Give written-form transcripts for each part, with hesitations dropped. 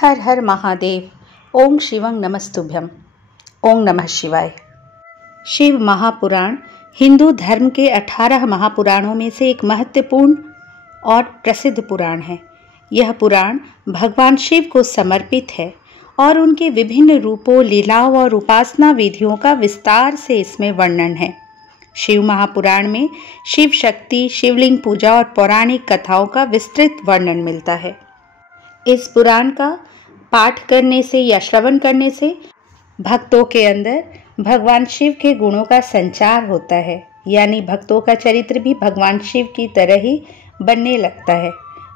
हर हर महादेव। ओम शिवं नमस्तुभ्यम। ओम नमः शिवाय। शिव महापुराण हिंदू धर्म के 18 महापुराणों में से एक महत्वपूर्ण और प्रसिद्ध पुराण है। यह पुराण भगवान शिव को समर्पित है और उनके विभिन्न रूपों, लीलाओं और उपासना विधियों का विस्तार से इसमें वर्णन है। शिव महापुराण में शिव शक्ति, शिवलिंग पूजा और पौराणिक कथाओं का विस्तृत वर्णन मिलता है। इस पुराण का पाठ करने से या श्रवण करने से भक्तों के अंदर भगवान शिव के गुणों का संचार होता है, यानी भक्तों का चरित्र भी भगवान शिव की तरह ही बनने लगता है।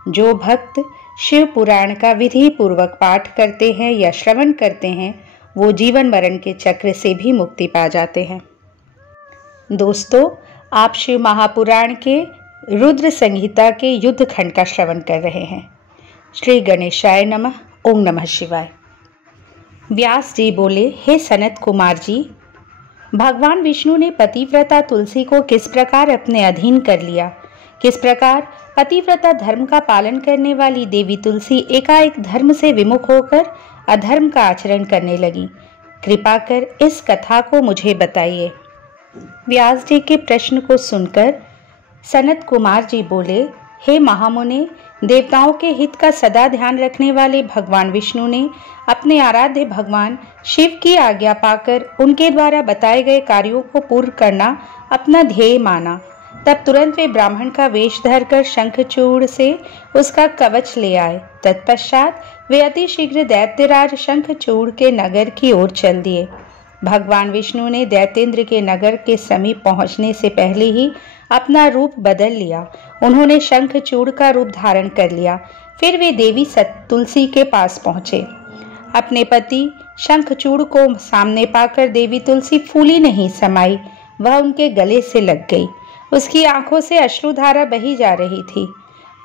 जो भक्त शिव पुराण का विधि पूर्वक पाठ करते हैं या श्रवण करते हैं, वो जीवन मरण के चक्र से भी मुक्ति पा जाते हैं। दोस्तों, आप शिव महापुराण के रुद्र संहिता के युद्ध खंड का श्रवण कर रहे हैं। श्री गणेशाय नमः। ओम नमः शिवाय। व्यास जी बोले, हे सनत कुमार जी, भगवान विष्णु ने पतिव्रता तुलसी को किस प्रकार अपने अधीन कर लिया, किस प्रकार पतिव्रता धर्म का पालन करने वाली देवी तुलसी एकाएक धर्म से विमुख होकर अधर्म का आचरण करने लगी, कृपा कर इस कथा को मुझे बताइए। व्यास जी के प्रश्न को सुनकर सनत कुमार जी बोले, हे महामुने, देवताओं के हित का सदा ध्यान रखने वाले भगवान विष्णु ने अपने आराध्य भगवान शिव की आज्ञा पाकर उनके द्वारा बताए गए कार्यों को पूर्ण करना अपना ध्येय माना। तब तुरंत वे ब्राह्मण का वेश धरकर शंखचूड़ से उसका कवच ले आए। तत्पश्चात वे अति शीघ्र दैत्यराज शंखचूड़ के नगर की ओर चल दिए। भगवान विष्णु ने दैत्येंद्र के नगर के समीप पहुंचने से पहले ही अपना रूप बदल लिया। उन्होंने शंखचूड़ का रूप धारण कर लिया। फिर वे देवी तुलसी के पास पहुंचे। अपने पति शंखचूड़ को सामने पाकर देवी तुलसी फूली नहीं समाई, वह उनके गले से लग गई। उसकी आंखों से अश्रुधारा बही जा रही थी।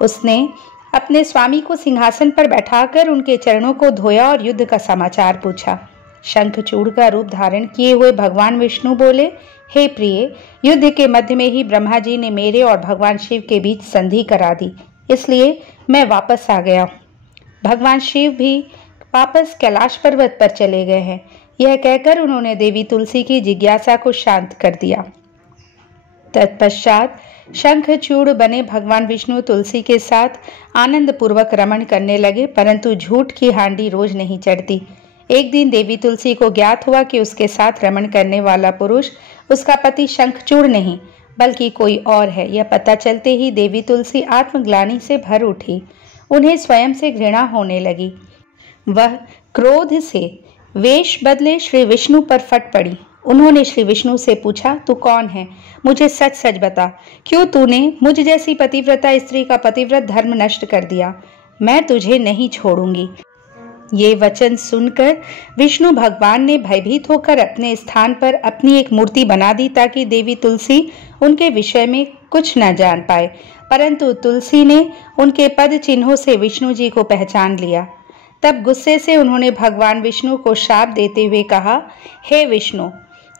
उसने अपने स्वामी को सिंहासन पर बैठाकर उनके चरणों को धोया और युद्ध का समाचार पूछा। शंखचूड़ का रूप धारण किए हुए भगवान विष्णु बोले, हे प्रिय, युद्ध के मध्य में ही ब्रह्मा जी ने मेरे और भगवान शिव के बीच संधि करा दी, इसलिए मैं वापस आ गया हूँ। भगवान शिव भी वापस कैलाश पर्वत पर चले गए हैं। यह कहकर उन्होंने देवी तुलसी की जिज्ञासा को शांत कर दिया। तत्पश्चात शंखचूड़ बने भगवान विष्णु तुलसी के साथ आनंद पूर्वक रमण करने लगे, परंतु झूठ की हांडी रोज नहीं चढ़ती। एक दिन देवी तुलसी को ज्ञात हुआ कि उसके साथ रमण करने वाला पुरुष उसका पति शंखचूड़ नहीं बल्कि कोई और है। यह पता चलते ही देवी तुलसी आत्मग्लानि से भर उठी। उन्हें स्वयं से घृणा होने लगी। वह क्रोध से वेश बदले श्री विष्णु पर फट पड़ी। उन्होंने श्री विष्णु से पूछा, तू कौन है? मुझे सच सच बता, क्यों तूने मुझ जैसी पतिव्रता स्त्री का पतिव्रत धर्म नष्ट कर दिया? मैं तुझे नहीं छोड़ूंगी। ये वचन सुनकर विष्णु भगवान ने भयभीत होकर अपने स्थान पर अपनी एक मूर्ति बना दी ताकि देवी तुलसी उनके विषय में कुछ न जान पाए, परंतु तुलसी ने उनके पद चिन्हों से विष्णु जी को पहचान लिया। तब गुस्से से उन्होंने भगवान विष्णु को शाप देते हुए कहा, हे विष्णु,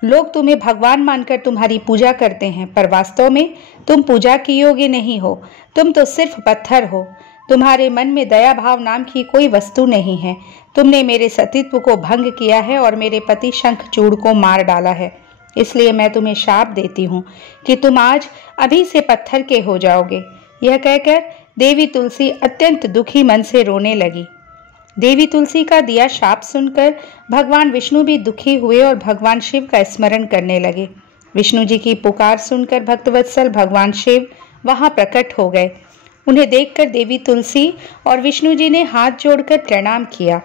लोग तुम्हें भगवान मानकर तुम्हारी पूजा करते हैं, पर वास्तव में तुम पूजा के योग्य नहीं हो। तुम तो सिर्फ पत्थर हो। तुम्हारे मन में दया भाव नाम की कोई वस्तु नहीं है। तुमने मेरे सतीत्व को भंग किया है और मेरे पति शंखचूड़ को मार डाला है। इसलिए मैं तुम्हें शाप देती हूँ कि तुम आज अभी से पत्थर के हो जाओगे। यह कहकर देवी तुलसी अत्यंत दुखी मन से रोने लगी। देवी तुलसी का दिया शाप सुनकर भगवान विष्णु भी दुखी हुए और भगवान शिव का स्मरण करने लगे। विष्णु जी की पुकार सुनकर भक्तवत्सल भगवान शिव वहां प्रकट हो गए। उन्हें देखकर देवी तुलसी और विष्णु जी ने हाथ जोड़कर प्रणाम किया।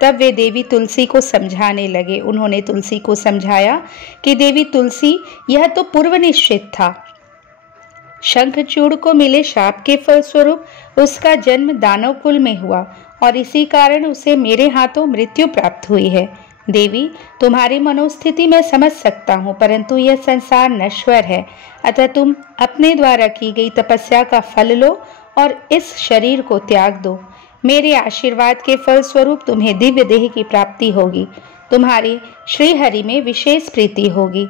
तब वे देवी तुलसी को समझाने लगे। उन्होंने तुलसी को समझाया कि देवी तुलसी, यह तो पूर्व निश्चित था। शंखचूड़ को मिले शाप के फलस्वरूप उसका जन्म दानव कुल में हुआ और इसी कारण उसे मेरे हाथों मृत्यु प्राप्त हुई है। देवी, तुम्हारी मनोस्थिति मैं समझ सकता हूँ, परंतु यह संसार नश्वर है, अतः तुम अपने द्वारा की गई तपस्या का फल लो और इस शरीर को त्याग दो। मेरे आशीर्वाद के फल स्वरूप तुम्हें दिव्य देह की प्राप्ति होगी। तुम्हारी श्रीहरि में विशेष प्रीति होगी।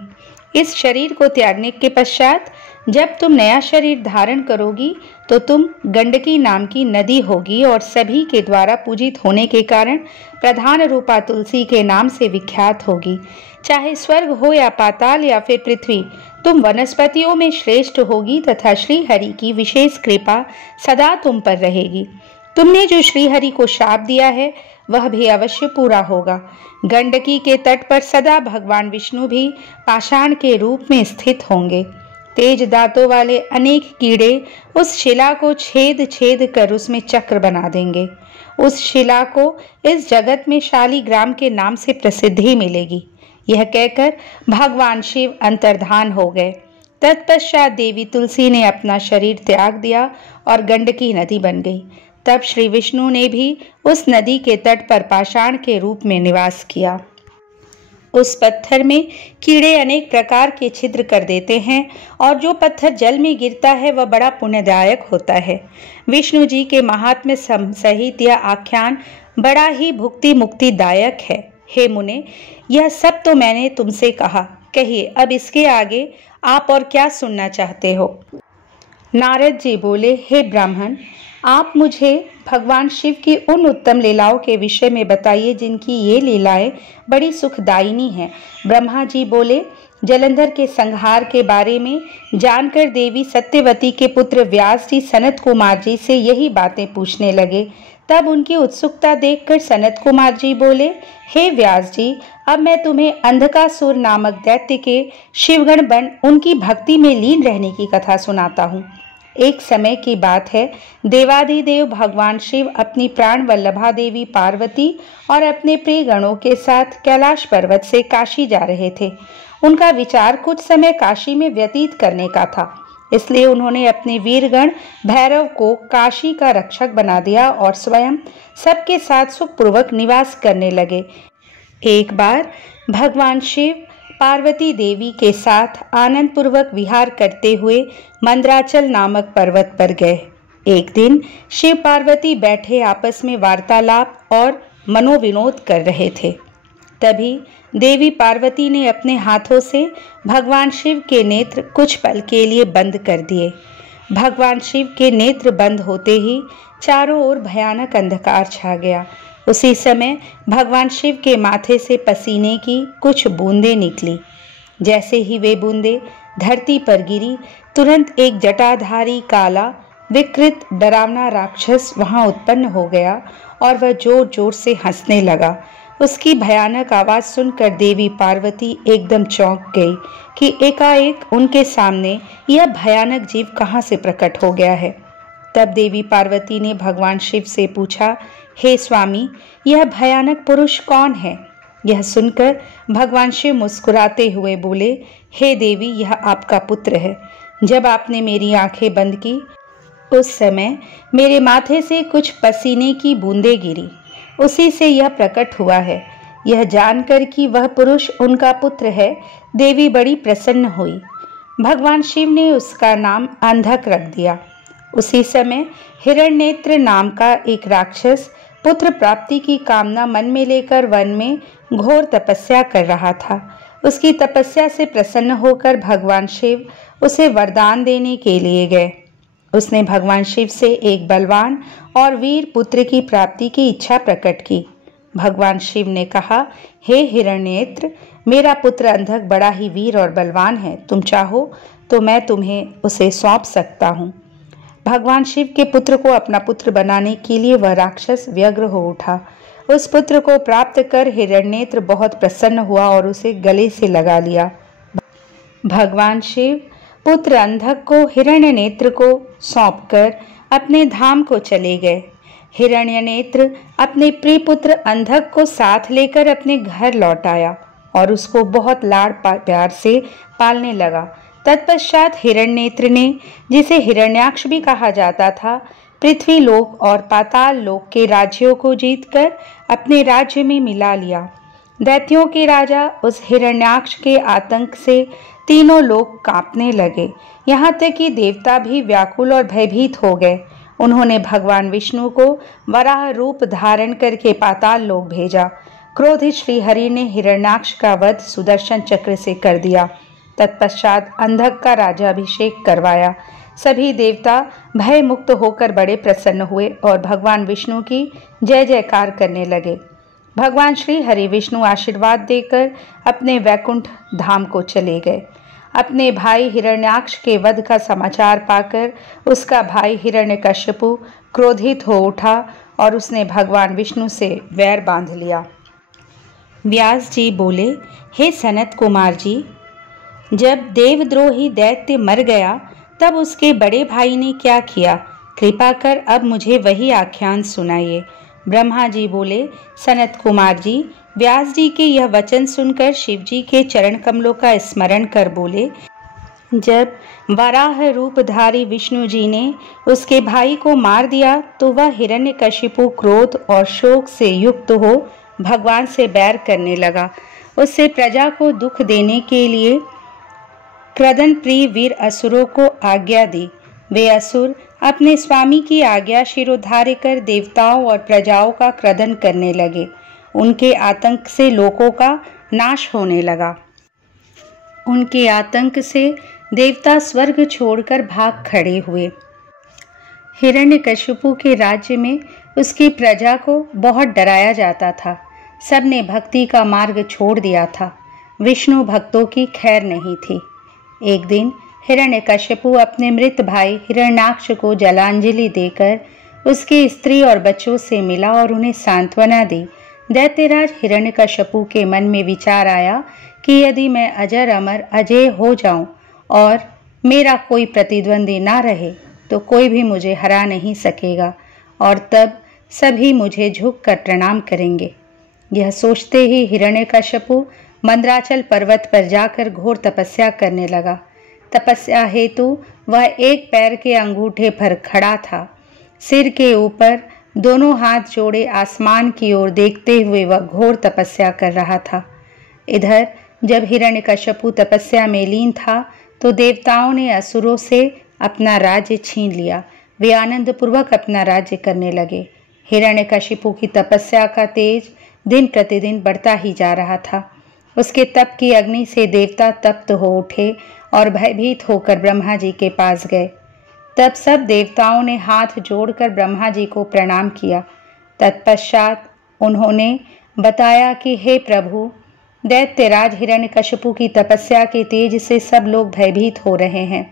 इस शरीर को त्यागने के पश्चात जब तुम नया शरीर धारण करोगी तो तुम गंडकी नाम की नदी होगी और सभी के द्वारा पूजित होने के कारण प्रधान रूपा तुलसी के नाम से विख्यात होगी। चाहे स्वर्ग हो या पाताल या फिर पृथ्वी, तुम वनस्पतियों में श्रेष्ठ होगी तथा श्री हरि की विशेष कृपा सदा तुम पर रहेगी। तुमने जो श्री हरि को श्राप दिया है वह भी अवश्य पूरा होगा। गंडकी के तट पर सदा भगवान विष्णु भी पाषाण के रूप में स्थित होंगे। तेज दांतों वाले अनेक कीड़े उस शिला को छेद छेद कर उसमें चक्र बना देंगे। उस शिला को इस जगत में शालिग्राम के नाम से प्रसिद्धि मिलेगी। यह कहकर भगवान शिव अंतर्धान हो गए। तत्पश्चात देवी तुलसी ने अपना शरीर त्याग दिया और गंडकी नदी बन गई। तब श्री विष्णु ने भी उस नदी के तट पर पाषाण के रूप में निवास किया। उस पत्थर में कीड़े अनेक प्रकार के छिद्र कर देते हैं और जो पत्थर जल में गिरता है वह बड़ा पुण्यदायक होता है। विष्णु जी के महात्म्य सहित यह आख्यान बड़ा ही भुक्ति मुक्तिदायक है। हे मुने, यह सब तो मैंने तुमसे कहा, कहिए अब इसके आगे आप और क्या सुनना चाहते हो। नारद जी बोले, हे ब्राह्मण, आप मुझे भगवान शिव की उन उत्तम लीलाओं के विषय में बताइए जिनकी ये लीलाएं बड़ी सुखदायिनी हैं। ब्रह्मा जी बोले, जलंधर के संहार के बारे में जानकर देवी सत्यवती के पुत्र व्यास जी सनत कुमार जी से यही बातें पूछने लगे। तब उनकी उत्सुकता देखकर सनत कुमार जी बोले, हे व्यास जी, अब मैं तुम्हें अंधकासुर नामक दैत्य के शिवगण बन उनकी भक्ति में लीन रहने की कथा सुनाता हूँ। एक समय की बात है, देवाधिदेव भगवान शिव अपनी प्राण वल्लभा देवी पार्वती और अपने प्रिय गणों के साथ कैलाश पर्वत से काशी जा रहे थे। उनका विचार कुछ समय काशी में व्यतीत करने का था, इसलिए उन्होंने अपने वीरगण भैरव को काशी का रक्षक बना दिया और स्वयं सबके साथ सुखपूर्वक निवास करने लगे। एक बार भगवान शिव पार्वती देवी के साथ आनंद पूर्वक विहार करते हुए मंद्राचल नामक पर्वत पर गए। एक दिन शिव पार्वती बैठे आपस में वार्तालाप और मनोविनोद कर रहे थे। तभी देवी पार्वती ने अपने हाथों से भगवान शिव के नेत्र कुछ पल के लिए बंद कर दिए। भगवान शिव के नेत्र बंद होते ही चारों ओर भयानक अंधकार छा गया। उसी समय भगवान शिव के माथे से पसीने की कुछ बूंदें निकली। जैसे ही वे बूंदें धरती पर गिरी, तुरंत एक जटाधारी काला विकृत डरावना राक्षस वहां उत्पन्न हो गया और वह जोर जोर से हंसने लगा। उसकी भयानक आवाज सुनकर देवी पार्वती एकदम चौंक गई कि एकाएक उनके सामने यह भयानक जीव कहाँ से प्रकट हो गया है। तब देवी पार्वती ने भगवान शिव से पूछा, हे स्वामी, यह भयानक पुरुष कौन है? यह सुनकर भगवान शिव मुस्कुराते हुए बोले, हे देवी, यह आपका पुत्र है। जब आपने मेरी आंखें बंद की उस समय मेरे माथे से कुछ पसीने की बूंदें गिरी, उसी से यह प्रकट हुआ है। यह जानकर कि वह पुरुष उनका पुत्र है, देवी बड़ी प्रसन्न हुई। भगवान शिव ने उसका नाम अंधक रख दिया। उसी समय हिरण्यनेत्र नाम का एक राक्षस पुत्र प्राप्ति की कामना मन में लेकर वन में घोर तपस्या कर रहा था। उसकी तपस्या से प्रसन्न होकर भगवान शिव उसे वरदान देने के लिए गए। उसने भगवान शिव से एक बलवान और वीर पुत्र की प्राप्ति की इच्छा प्रकट की। भगवान शिव ने कहा, हे हिरण्यनेत्र, मेरा पुत्र अंधक बड़ा ही वीर और बलवान है। तुम चाहो तो मैं तुम्हें उसे सौंप सकता हूँ। भगवान शिव के पुत्र को अपना पुत्र बनाने के लिए वह राक्षस व्यग्र हो उठा। उस पुत्र को प्राप्त कर हिरण्यनेत्र बहुत प्रसन्न हुआ और उसे गले से लगा लिया। भगवान शिव पुत्र अंधक को हिरण्यनेत्र को सौंपकर अपने धाम को चले गए। हिरण्यनेत्र अपने प्रिय पुत्र अंधक को साथ लेकर अपने घर लौट आया और उसको बहुत लाड़ प्यार से पालने लगा। तत्पश्चात हिरण्यनेत्र ने, जिसे हिरण्याक्ष भी कहा जाता था, पृथ्वी लोक और पाताल लोक के राज्यों को जीतकर अपने राज्य में मिला लिया। दैत्यों के राजा उस हिरण्याक्ष के आतंक से तीनों लोग कांपने लगे। यहाँ तक कि देवता भी व्याकुल और भयभीत हो गए। उन्होंने भगवान विष्णु को वराह रूप धारण करके पाताल लोक भेजा। क्रोधित श्री हरि ने हिरण्याक्ष का वध सुदर्शन चक्र से कर दिया। तत्पश्चात अंधक का राज्याभिषेक करवाया। सभी देवता भय मुक्त होकर बड़े प्रसन्न हुए और भगवान विष्णु की जय जयकार करने लगे। भगवान श्री हरि विष्णु आशीर्वाद देकर अपने वैकुंठ धाम को चले गए। अपने भाई हिरण्याक्ष के वध का समाचार पाकर उसका भाई हिरण्यकश्यपु क्रोधित हो उठा और उसने भगवान विष्णु से वैर बांध लिया। व्यास जी बोले, हे सनत कुमार जी, जब देवद्रोही दैत्य मर गया तब उसके बड़े भाई ने क्या किया? कृपा कर अब मुझे वही आख्यान सुनाइए। ब्रह्मा जी बोले, सनत कुमार जी, व्यास जी के यह वचन सुनकर शिव जी के चरण कमलों का स्मरण कर बोले, जब वराह रूपधारी विष्णु जी ने उसके भाई को मार दिया तो वह हिरण्यकशिपु क्रोध और शोक से युक्त हो भगवान से बैर करने लगा। उससे प्रजा को दुख देने के लिए क्रदन प्रिय वीर असुरों को आज्ञा दी। वे असुर अपने स्वामी की आज्ञा शिरोधार्य कर देवताओं और प्रजाओं का क्रदन करने लगे। उनके आतंक से लोकों का नाश होने लगा। उनके आतंक से देवता स्वर्ग छोड़कर भाग खड़े हुए। हिरण्यकशिपु के राज्य में उसकी प्रजा को बहुत डराया जाता था। सबने भक्ति का मार्ग छोड़ दिया था। विष्णु भक्तों की खैर नहीं थी। एक दिन हिरण्यकशिपु अपने मृत भाई हिरण्याक्ष को जलांजलि देकर उसकी स्त्री और बच्चों से मिला और उन्हें सांत्वना दी। दैत्यराज हिरण्यकशिपु के मन में विचार आया कि यदि मैं अजर अमर अजय हो जाऊं और मेरा कोई प्रतिद्वंदी ना रहे तो कोई भी मुझे हरा नहीं सकेगा और तब सभी मुझे झुककर प्रणाम करेंगे। यह सोचते ही हिरण्यकशिपु मंदराचल पर्वत पर जाकर घोर तपस्या करने लगा। तपस्या हेतु वह एक पैर के अंगूठे पर खड़ा था। सिर के ऊपर दोनों हाथ जोड़े आसमान की ओर देखते हुए वह घोर तपस्या कर रहा था। इधर जब हिरण्यकशिपु तपस्या में लीन था तो देवताओं ने असुरों से अपना राज्य छीन लिया। वे आनंद पूर्वक अपना राज्य करने लगे। हिरण्यकशिपु की तपस्या का तेज दिन प्रतिदिन बढ़ता ही जा रहा था। उसके तप की अग्नि से देवता तप्त हो उठे और भयभीत होकर ब्रह्मा जी के पास गए। तब सब देवताओं ने हाथ जोड़कर ब्रह्मा जी को प्रणाम किया। तत्पश्चात उन्होंने बताया कि हे प्रभु, दैत्यराज हिरण्यकशिपु की तपस्या के तेज से सब लोग भयभीत हो रहे हैं।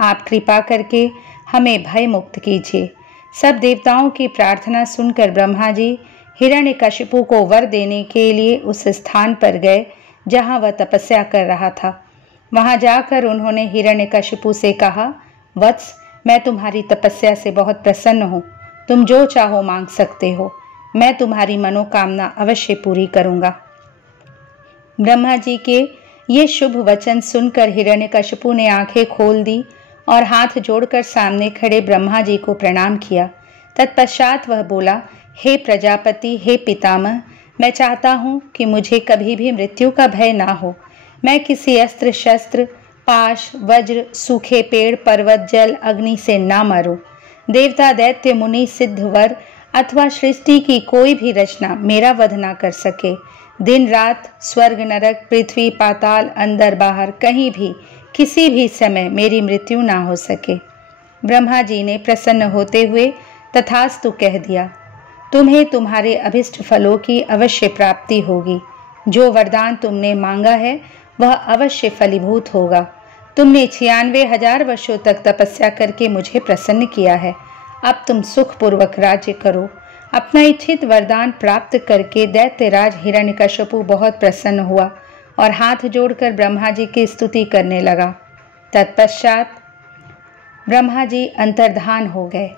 आप कृपा करके हमें भय मुक्त कीजिए। सब देवताओं की प्रार्थना सुनकर ब्रह्मा जी हिरण्यकशिपु को वर देने के लिए उस स्थान पर गए जहां वह तपस्या कर रहा था। वहां जाकर उन्होंने हिरण्यकशिपु से कहा, वत्स, मैं तुम्हारी तपस्या से बहुत प्रसन्न हूँ। तुम जो चाहो मांग सकते हो। मैं तुम्हारी मनोकामना अवश्य पूरी करूँगा। ब्रह्मा जी के ये शुभ वचन सुनकर हिरण्यकशिपु ने आंखें खोल दी और हाथ जोड़कर सामने खड़े ब्रह्मा जी को प्रणाम किया। तत्पश्चात वह बोला, हे प्रजापति, हे पितामह, मैं चाहता हूँ कि मुझे कभी भी मृत्यु का भय ना हो। मैं किसी अस्त्र शस्त्र, पाश, वज्र, सूखे पेड़, पर्वत, जल, अग्नि से ना मरूं। देवता, दैत्य, मुनि, सिद्ध, वर अथवा सृष्टि की कोई भी रचना मेरा वध ना कर सके। दिन रात, स्वर्ग नरक, पृथ्वी पाताल, अंदर बाहर, कहीं भी किसी भी समय मेरी मृत्यु ना हो सके। ब्रह्मा जी ने प्रसन्न होते हुए तथास्तु कह दिया। तुम्हें तुम्हारे अभिष्ट फलों की अवश्य प्राप्ति होगी। जो वरदान तुमने मांगा है वह अवश्य फलीभूत होगा। तुमने 96,000 वर्षों तक तपस्या करके मुझे प्रसन्न किया है। अब तुम सुखपूर्वक राज्य करो। अपना इच्छित वरदान प्राप्त करके दैत्यराज हिरण्यकशिपु बहुत प्रसन्न हुआ और हाथ जोड़कर ब्रह्मा जी की स्तुति करने लगा। तत्पश्चात ब्रह्मा जी अंतर्धान हो गए।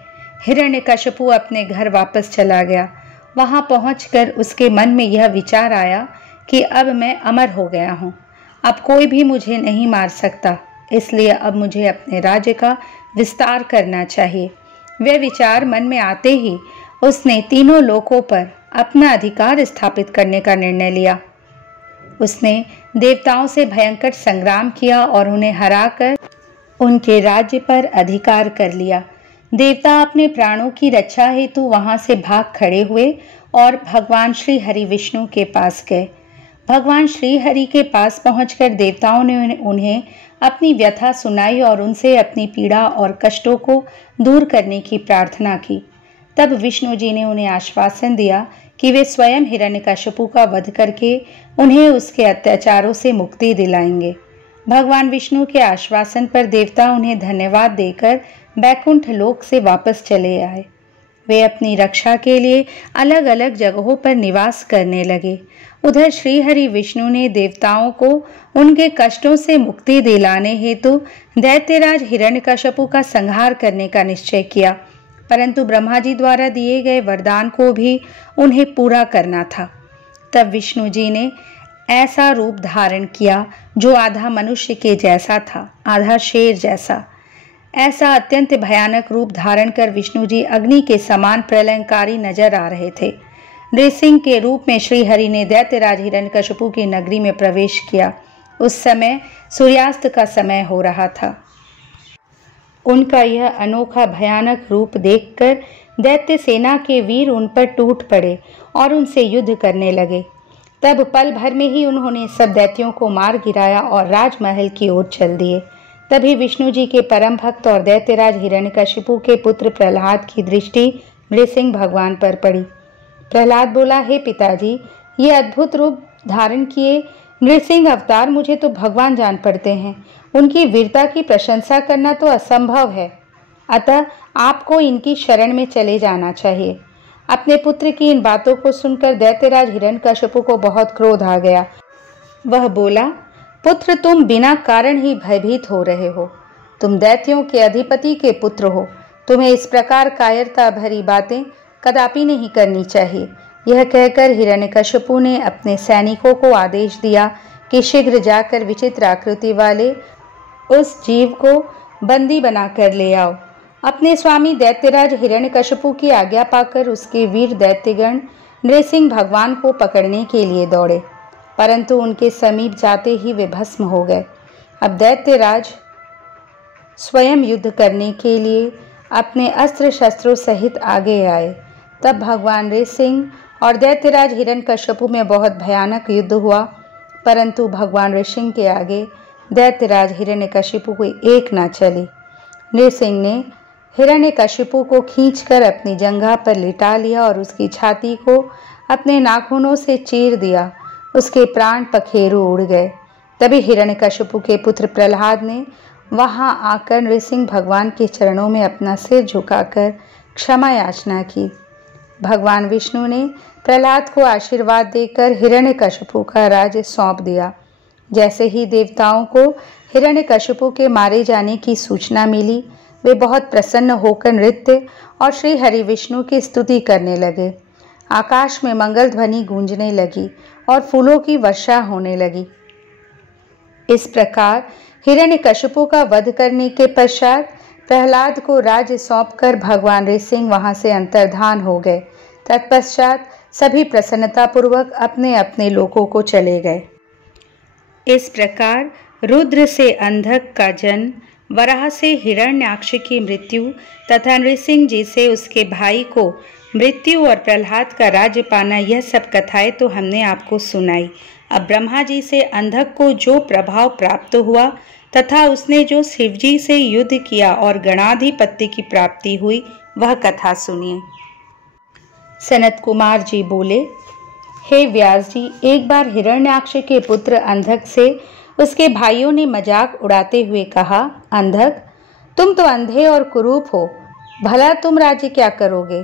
हिरण्यकशिपु अपने घर वापस चला गया। वहां पहुंचकर उसके मन में यह विचार आया कि अब मैं अमर हो गया हूँ। अब कोई भी मुझे नहीं मार सकता, इसलिए अब मुझे अपने राज्य का विस्तार करना चाहिए। वह विचार मन में आते ही उसने तीनों लोकों पर अपना अधिकार स्थापित करने का निर्णय लिया। उसने देवताओं से भयंकर संग्राम किया और उन्हें हराकर उनके राज्य पर अधिकार कर लिया। देवता अपने प्राणों की रक्षा हेतु वहां से भाग खड़े हुए और भगवान श्री हरि विष्णु के पास गए। भगवान श्री हरि के पास पहुंचकर देवताओं ने उन्हें अपनी व्यथा सुनाई और उनसे अपनी पीड़ा और कष्टों को दूर करने की प्रार्थना की। तब विष्णु जी ने उन्हें आश्वासन दिया कि वे स्वयं हिरण्यकशिपु का वध करके उन्हें उसके अत्याचारों से मुक्ति दिलाएंगे। भगवान विष्णु के आश्वासन पर देवता उन्हें धन्यवाद देकर बैकुंठ लोक से वापस चले आए। वे अपनी रक्षा के लिए अलग अलग जगहों पर निवास करने लगे। उधर श्री हरि विष्णु ने देवताओं को उनके कष्टों से मुक्ति दिलाने हेतु दैत्यराज हिरण्यकशिपु का संहार करने का निश्चय किया, परंतु ब्रह्मा जी द्वारा दिए गए वरदान को भी उन्हें पूरा करना था। तब विष्णु जी ने ऐसा रूप धारण किया जो आधा मनुष्य के जैसा था, आधा शेर जैसा। ऐसा अत्यंत भयानक रूप धारण कर विष्णु जी अग्नि के समान प्रलयंकारी नजर आ रहे थे। नृसिंह के रूप में श्री हरि ने दैत्यराज हिरण्यकशिपु की नगरी में प्रवेश किया। उस समय सूर्यास्त का समय हो रहा था। उनका यह अनोखा भयानक रूप देखकर दैत्य सेना के वीर उन पर टूट पड़े और उनसे युद्ध करने लगे। तब पल भर में ही उन्होंने सब दैत्यों को मार गिराया और राजमहल की ओर चल दिए। तभी विष्णु जी के परम भक्त और दैत्यराज हिरण्यकशिपु के पुत्र प्रहलाद की दृष्टि नृसिंह भगवान पर पड़ी। प्रहलाद बोला, हे पिताजी, ये अद्भुत रूप धारण किए नृसिंह अवतार मुझे तो भगवान जान पड़ते हैं। उनकी वीरता की प्रशंसा करना तो असंभव है, अतः आपको इनकी शरण में चले जाना चाहिए। अपने पुत्र की इन बातों को सुनकर दैत्यराज हिरण्यकशिपु को बहुत क्रोध आ गया। वह बोला, पुत्र, तुम बिना कारण ही भयभीत हो रहे हो। तुम दैत्यों के अधिपति के पुत्र हो। तुम्हें इस प्रकार कायरता भरी बातें कदापि नहीं करनी चाहिए। यह कहकर हिरण्यकशिपु ने अपने सैनिकों को आदेश दिया कि शीघ्र जाकर विचित्र आकृति वाले उस जीव को बंदी बनाकर ले आओ। अपने स्वामी दैत्यराज हिरण्यकशिपु की आज्ञा पाकर उसके वीर दैत्यगण नृसिंह भगवान को पकड़ने के लिए दौड़े, परंतु उनके समीप जाते ही वे भस्म हो गए। अब दैत्यराज स्वयं युद्ध करने के लिए अपने अस्त्र शस्त्रों सहित आगे आए। तब भगवान नृसिंह और दैत्यराज हिरण्यकशिपु में बहुत भयानक युद्ध हुआ, परंतु भगवान नृसिंह के आगे दैत्यराज हिरण्यकशिपु को एक न चली। नृसिंह ने हिरण्यकशिपु को खींचकर अपनी जंघा पर लिटा लिया और उसकी छाती को अपने नाखूनों से चीर दिया। उसके प्राण पखेरु उड़ गए। तभी हिरण्यकशिपु के पुत्र प्रहलाद ने वहां आकर नृसिंह भगवान के चरणों में अपना सिर झुकाकर क्षमा याचना की। भगवान विष्णु ने प्रहलाद को आशीर्वाद देकर हिरण्यकशिपु का राज्य सौंप दिया। जैसे ही देवताओं को हिरण्यकशिपु के मारे जाने की सूचना मिली, वे बहुत प्रसन्न होकर नृत्य और श्री हरि विष्णु की स्तुति करने लगे। आकाश में मंगल ध्वनि गूंजने लगी और फूलों की वर्षा होने लगी। इस प्रकार हिरण्यकशिपु का वध करने के पश्चात प्रहलाद को राज्य सौंपकर भगवान नृसिंह वहां से अंतर्धान हो गए। तत्पश्चात सभी प्रसन्नतापूर्वक अपने अपने लोकों को चले गए। इस प्रकार रुद्र से अंधक का जन्म, वराह से हिरण्याक्ष की मृत्यु तथा नृसिंह जी से उसके भाई को मृत्यु और प्रहलाद का राज्य पाना, यह सब कथाएं तो हमने आपको सुनाई। अब ब्रह्मा जी से अंधक को जो प्रभाव प्राप्त हुआ तथा उसने जो शिवजी से युद्ध किया और गणाधिपत्य की प्राप्ति हुई, वह कथा सुनिए। सनत कुमार जी बोले, हे व्यास जी, एक बार हिरण्याक्ष के पुत्र अंधक से उसके भाइयों ने मजाक उड़ाते हुए कहा, अंधक, तुम तो अंधे और कुरूप हो, भला तुम राज्य क्या करोगे?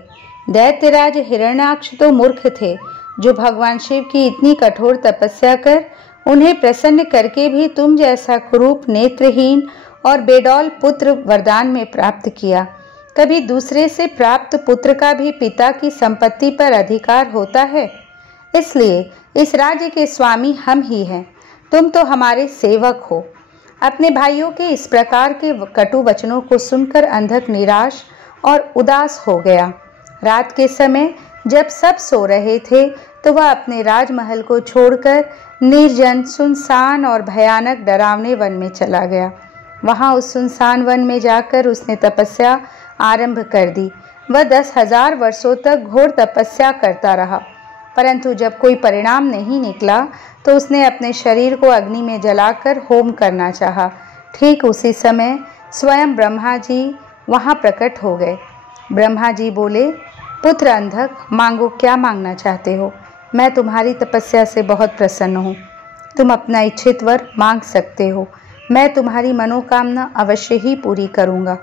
दैत्यराज हिरण्याक्ष तो मूर्ख थे, जो भगवान शिव की इतनी कठोर तपस्या कर उन्हें प्रसन्न करके भी तुम जैसा कुरूप, नेत्रहीन और बेडौल पुत्र वरदान में प्राप्त किया। कभी दूसरे से प्राप्त पुत्र का भी पिता की संपत्ति पर अधिकार होता है, इसलिए इस राज्य के स्वामी हम ही हैं। तुम तो हमारे सेवक हो। अपने भाइयों के इस प्रकार के कटु वचनों को सुनकर अंधक निराश और उदास हो गया। रात के समय जब सब सो रहे थे, तो वह अपने राजमहल को छोड़कर निर्जन, सुनसान और भयानक डरावने वन में चला गया। वहां उस सुनसान वन में जाकर उसने तपस्या आरंभ कर दी। वह 10,000 वर्षों तक घोर तपस्या करता रहा। परंतु जब कोई परिणाम नहीं निकला तो उसने अपने शरीर को अग्नि में जलाकर होम करना चाहा। ठीक उसी समय स्वयं ब्रह्मा जी वहाँ प्रकट हो गए। ब्रह्मा जी बोले, पुत्र अंधक, मांगो, क्या मांगना चाहते हो? मैं तुम्हारी तपस्या से बहुत प्रसन्न हूँ। तुम अपना इच्छित वर मांग सकते हो। मैं तुम्हारी मनोकामना अवश्य ही पूरी करूँगा।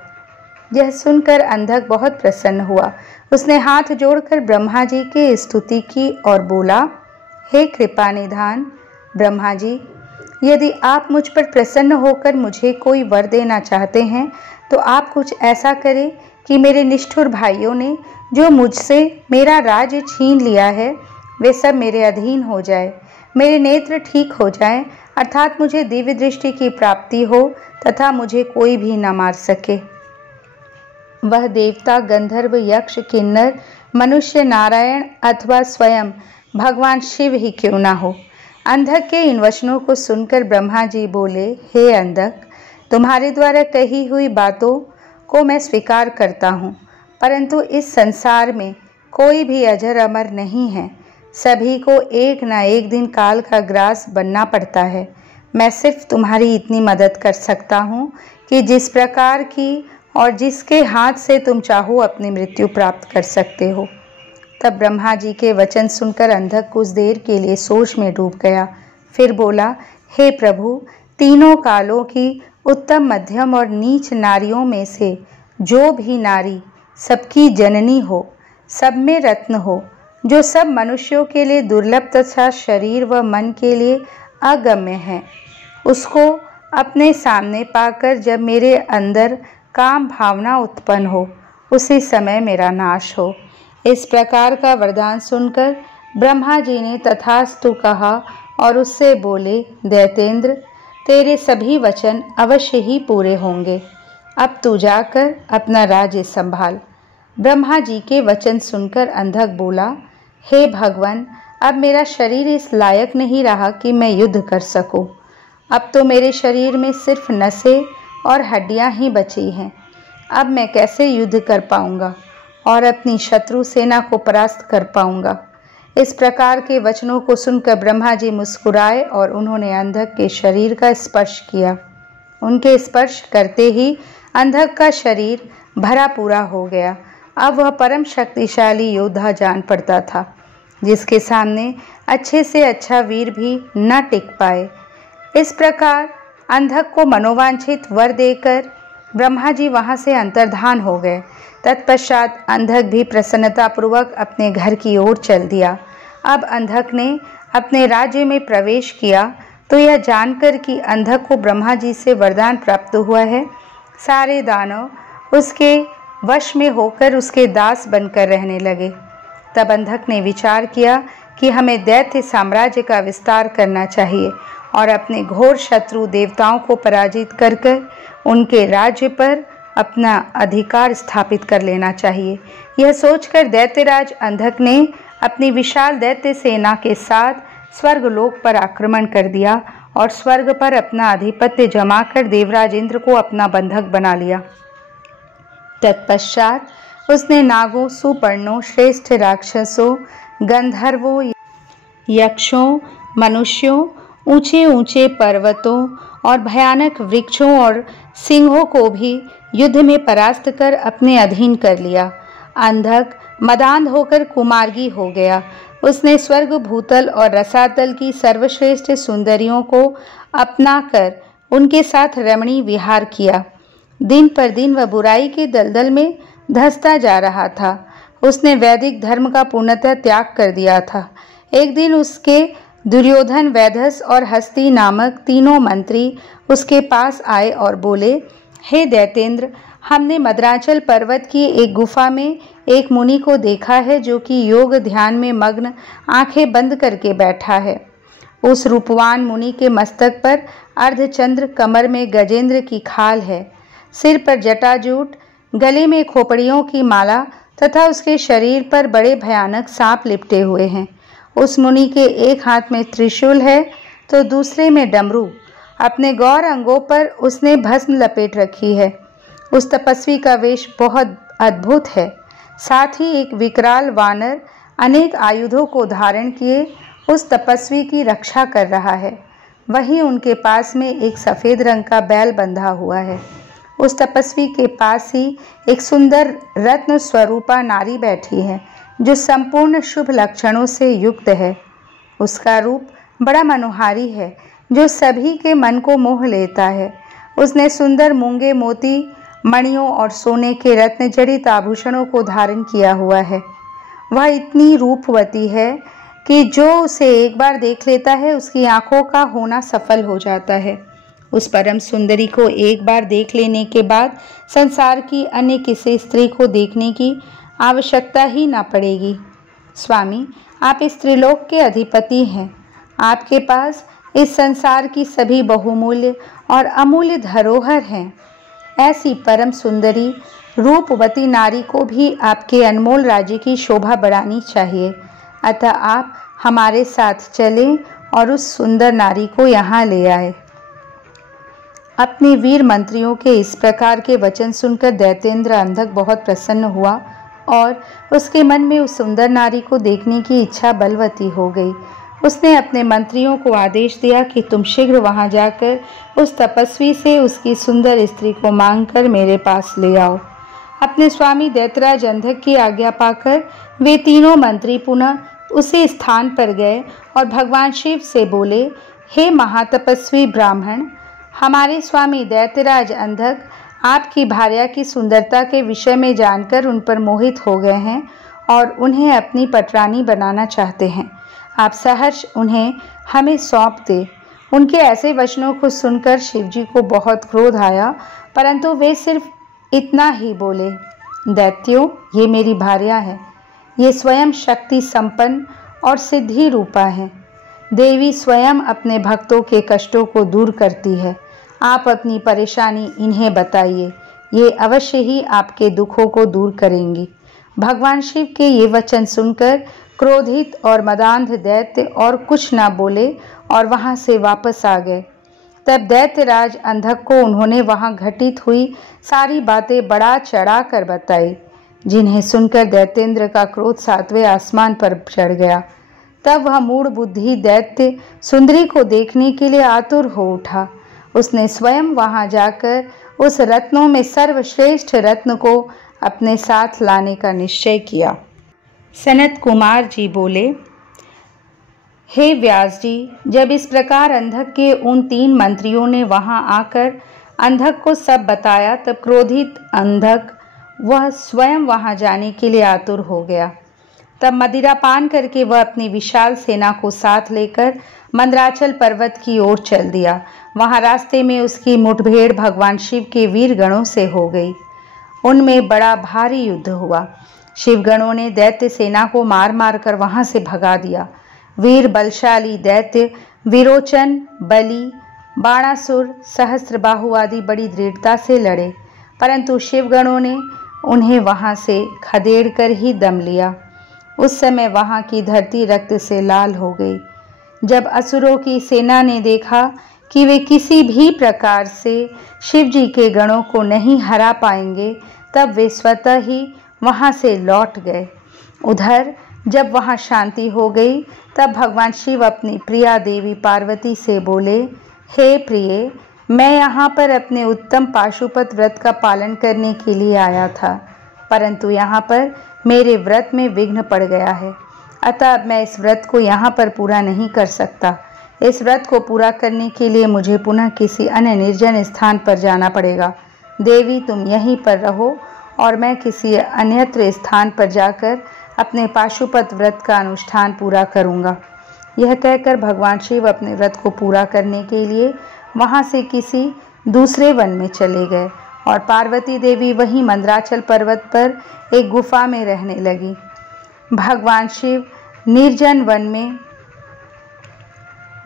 यह सुनकर अंधक बहुत प्रसन्न हुआ। उसने हाथ जोड़कर ब्रह्मा जी की स्तुति की और बोला, हे कृपा निधान ब्रह्मा जी, यदि आप मुझ पर प्रसन्न होकर मुझे कोई वर देना चाहते हैं तो आप कुछ ऐसा करें कि मेरे निष्ठुर भाइयों ने जो मुझसे मेरा राज्य छीन लिया है वे सब मेरे अधीन हो जाए, मेरे नेत्र ठीक हो जाएं, अर्थात मुझे दिव्य दृष्टि की प्राप्ति हो तथा मुझे कोई भी न मार सके। वह देवता, गंधर्व, यक्ष, किन्नर, मनुष्य, नारायण अथवा स्वयं भगवान शिव ही क्यों ना हो। अंधक के इन वचनों को सुनकर ब्रह्मा जी बोले, हे अंधक, तुम्हारे द्वारा कही हुई बातों को मैं स्वीकार करता हूँ, परंतु इस संसार में कोई भी अजर अमर नहीं है। सभी को एक न एक दिन काल का ग्रास बनना पड़ता है। मैं सिर्फ तुम्हारी इतनी मदद कर सकता हूँ कि जिस प्रकार की और जिसके हाथ से तुम चाहो अपनी मृत्यु प्राप्त कर सकते हो। तब ब्रह्मा जी के वचन सुनकर अंधक कुछ देर के लिए सोच में डूब गया। फिर बोला, हे प्रभु, तीनों कालों की उत्तम, मध्यम और नीच नारियों में से जो भी नारी सबकी जननी हो, सब में रत्न हो, जो सब मनुष्यों के लिए दुर्लभ तथा शरीर व मन के लिए अगम्य है, उसको अपने सामने पाकर जब मेरे अंदर काम भावना उत्पन्न हो, उसी समय मेरा नाश हो। इस प्रकार का वरदान सुनकर ब्रह्मा जी ने तथास्तु कहा और उससे बोले, दैतेंद्र, तेरे सभी वचन अवश्य ही पूरे होंगे। अब तू जाकर अपना राज्य संभाल। ब्रह्मा जी के वचन सुनकर अंधक बोला, हे भगवान, अब मेरा शरीर इस लायक नहीं रहा कि मैं युद्ध कर सकूं। अब तो मेरे शरीर में सिर्फ नसें और हड्डियां ही बची हैं। अब मैं कैसे युद्ध कर पाऊंगा और अपनी शत्रु सेना को परास्त कर पाऊंगा। इस प्रकार के वचनों को सुनकर ब्रह्मा जी मुस्कुराए और उन्होंने अंधक के शरीर का स्पर्श किया। उनके स्पर्श करते ही अंधक का शरीर भरा पूरा हो गया। अब वह परम शक्तिशाली योद्धा जान पड़ता था, जिसके सामने अच्छे से अच्छा वीर भी न टिक पाए। इस प्रकार अंधक को मनोवांछित वर देकर ब्रह्मा जी वहाँ से अंतर्धान हो गए। तत्पश्चात अंधक भी प्रसन्नतापूर्वक अपने घर की ओर चल दिया। अब अंधक ने अपने राज्य में प्रवेश किया तो यह जानकर कि अंधक को ब्रह्मा जी से वरदान प्राप्त हुआ है, सारे दानव उसके वश में होकर उसके दास बनकर रहने लगे। तब अंधक ने विचार किया कि हमें दैत्य साम्राज्य का विस्तार करना चाहिए और अपने घोर शत्रु देवताओं को पराजित कर उनके राज्य पर अपना अधिकार स्थापित कर लेना चाहिए। यह सोचकर दैत्यराज अंधक ने अपनी विशाल दैत्य सेना के साथ स्वर्गलोक पर आक्रमण कर दिया और स्वर्ग पर अपना आधिपत्य जमाकर देवराज इंद्र को अपना बंधक बना लिया। तत्पश्चात उसने नागों, सुपर्णों, श्रेष्ठ राक्षसों, गंधर्वों, यक्षों, मनुष्यों, ऊंचे ऊंचे पर्वतों और भयानक वृक्षों और सिंहों को भी युद्ध में परास्त कर अपने अधीन कर लिया। अंधक मदांध होकर कुमार्गी हो गया। उसने स्वर्ग, भूतल और रसातल की सर्वश्रेष्ठ सुंदरियों को अपनाकर उनके साथ रमणीय विहार किया। दिन पर दिन वह बुराई के दलदल में धंसता जा रहा था। उसने वैदिक धर्म का पूर्णतः त्याग कर दिया था। एक दिन उसके दुर्योधन, वैधस और हस्ती नामक तीनों मंत्री उसके पास आए और बोले, हे दैतेंद्र, हमने मद्राचल पर्वत की एक गुफा में एक मुनि को देखा है जो कि योग ध्यान में मग्न आंखें बंद करके बैठा है। उस रूपवान मुनि के मस्तक पर अर्धचंद्र, कमर में गजेंद्र की खाल है, सिर पर जटाजूट, गले में खोपड़ियों की माला तथा उसके शरीर पर बड़े भयानक सांप लिपटे हुए हैं। उस मुनि के एक हाथ में त्रिशूल है तो दूसरे में डमरू। अपने गौर अंगों पर उसने भस्म लपेट रखी है। उस तपस्वी का वेश बहुत अद्भुत है। साथ ही एक विकराल वानर अनेक आयुधों को धारण किए उस तपस्वी की रक्षा कर रहा है। वहीं उनके पास में एक सफ़ेद रंग का बैल बंधा हुआ है। उस तपस्वी के पास ही एक सुंदर रत्न स्वरूपा नारी बैठी है, जो संपूर्ण शुभ लक्षणों से युक्त है। उसका रूप बड़ा मनोहारी है, जो सभी के मन को मोह लेता है। उसने सुंदर मूंगे मोती, मणियों और सोने के रत्न जड़ित आभूषणों को धारण किया हुआ है। वह इतनी रूपवती है कि जो उसे एक बार देख लेता है उसकी आंखों का होना सफल हो जाता है। उस परम सुंदरी को एक बार देख लेने के बाद संसार की अन्य किसी स्त्री को देखने की आवश्यकता ही ना पड़ेगी। स्वामी, आप इस त्रिलोक के अधिपति हैं। आपके पास इस संसार की सभी बहुमूल्य और अमूल्य धरोहर हैं। ऐसी परम सुंदरी रूपवती नारी को भी आपके अनमोल राज्य की शोभा बढ़ानी चाहिए। अतः आप हमारे साथ चलें और उस सुंदर नारी को यहाँ ले आए। अपने वीर मंत्रियों के इस प्रकार के वचन सुनकर दैत्येंद्र अंधक बहुत प्रसन्न हुआ और उसके मन में उस सुंदर नारी को देखने की इच्छा बलवती हो गई। उसने अपने मंत्रियों को आदेश दिया कि तुम शीघ्र वहां जाकर उस तपस्वी से उसकी सुंदर स्त्री को मांगकर मेरे पास ले आओ। अपने स्वामी दैत्यराज अंधक की आज्ञा पाकर वे तीनों मंत्री पुनः उसी स्थान पर गए और भगवान शिव से बोले, हे महातपस्वी ब्राह्मण, हमारे स्वामी दैत्यराज अंधक आपकी भार्या की सुंदरता के विषय में जानकर उन पर मोहित हो गए हैं और उन्हें अपनी पटरानी बनाना चाहते हैं। आप सहर्ष उन्हें हमें सौंप दें। उनके ऐसे वचनों को सुनकर शिवजी को बहुत क्रोध आया, परंतु वे सिर्फ इतना ही बोले, दैत्यों, ये मेरी भार्या है। ये स्वयं शक्ति संपन्न और सिद्धि रूपा है। देवी स्वयं अपने भक्तों के कष्टों को दूर करती है। आप अपनी परेशानी इन्हें बताइए, ये अवश्य ही आपके दुखों को दूर करेंगी। भगवान शिव के ये वचन सुनकर क्रोधित और मदांध दैत्य और कुछ ना बोले और वहां से वापस आ गए। तब दैत्यराज अंधक को उन्होंने वहां घटित हुई सारी बातें बढ़ा चढ़ा कर बताई, जिन्हें सुनकर दैत्येंद्र का क्रोध 7वें आसमान पर चढ़ गया। तब वह मूढ़ बुद्धि दैत्य सुंदरी को देखने के लिए आतुर हो उठा। उसने स्वयं वहां जाकर उस रत्नों में सर्वश्रेष्ठ रत्न को अपने साथ लाने का निश्चय किया। सनत कुमार जी बोले, हे व्यास जी, जब इस प्रकार अंधक के उन 3 मंत्रियों ने वहां आकर अंधक को सब बताया, तब क्रोधित अंधक वह स्वयं वहां जाने के लिए आतुर हो गया। तब मदिरा पान करके वह अपनी विशाल सेना को साथ लेकर मंदराचल पर्वत की ओर चल दिया। वहां रास्ते में उसकी मुठभेड़ भगवान शिव के वीर गणों से हो गई। उनमें बड़ा भारी युद्ध हुआ। शिवगणों ने दैत्य सेना को मार मार कर वहां से भगा दिया। वीर बलशाली दैत्य विरोचन, बलि, बाणासुर, सहस्त्रबाहु आदि बड़ी दृढ़ता से लड़े, परंतु शिवगणों ने उन्हें वहां से खदेड़ कर ही दम लिया। उस समय वहां की धरती रक्त से लाल हो गई। जब असुरों की सेना ने देखा कि वे किसी भी प्रकार से शिवजी के गणों को नहीं हरा पाएंगे, तब वे स्वतः ही वहां से लौट गए। उधर जब वहां शांति हो गई, तब भगवान शिव अपनी प्रिया देवी पार्वती से बोले, हे प्रिय, मैं यहाँ पर अपने उत्तम पाशुपत व्रत का पालन करने के लिए आया था, परंतु यहाँ पर मेरे व्रत में विघ्न पड़ गया है। अतः अब मैं इस व्रत को यहाँ पर पूरा नहीं कर सकता। इस व्रत को पूरा करने के लिए मुझे पुनः किसी अन्य निर्जन स्थान पर जाना पड़ेगा। देवी, तुम यहीं पर रहो और मैं किसी अन्यत्र स्थान पर जाकर अपने पाशुपत व्रत का अनुष्ठान पूरा करूँगा। यह कहकर भगवान शिव अपने व्रत को पूरा करने के लिए वहाँ से किसी दूसरे वन में चले गए और पार्वती देवी वहीं मंदराचल पर्वत पर एक गुफा में रहने लगी। भगवान शिव निर्जन वन में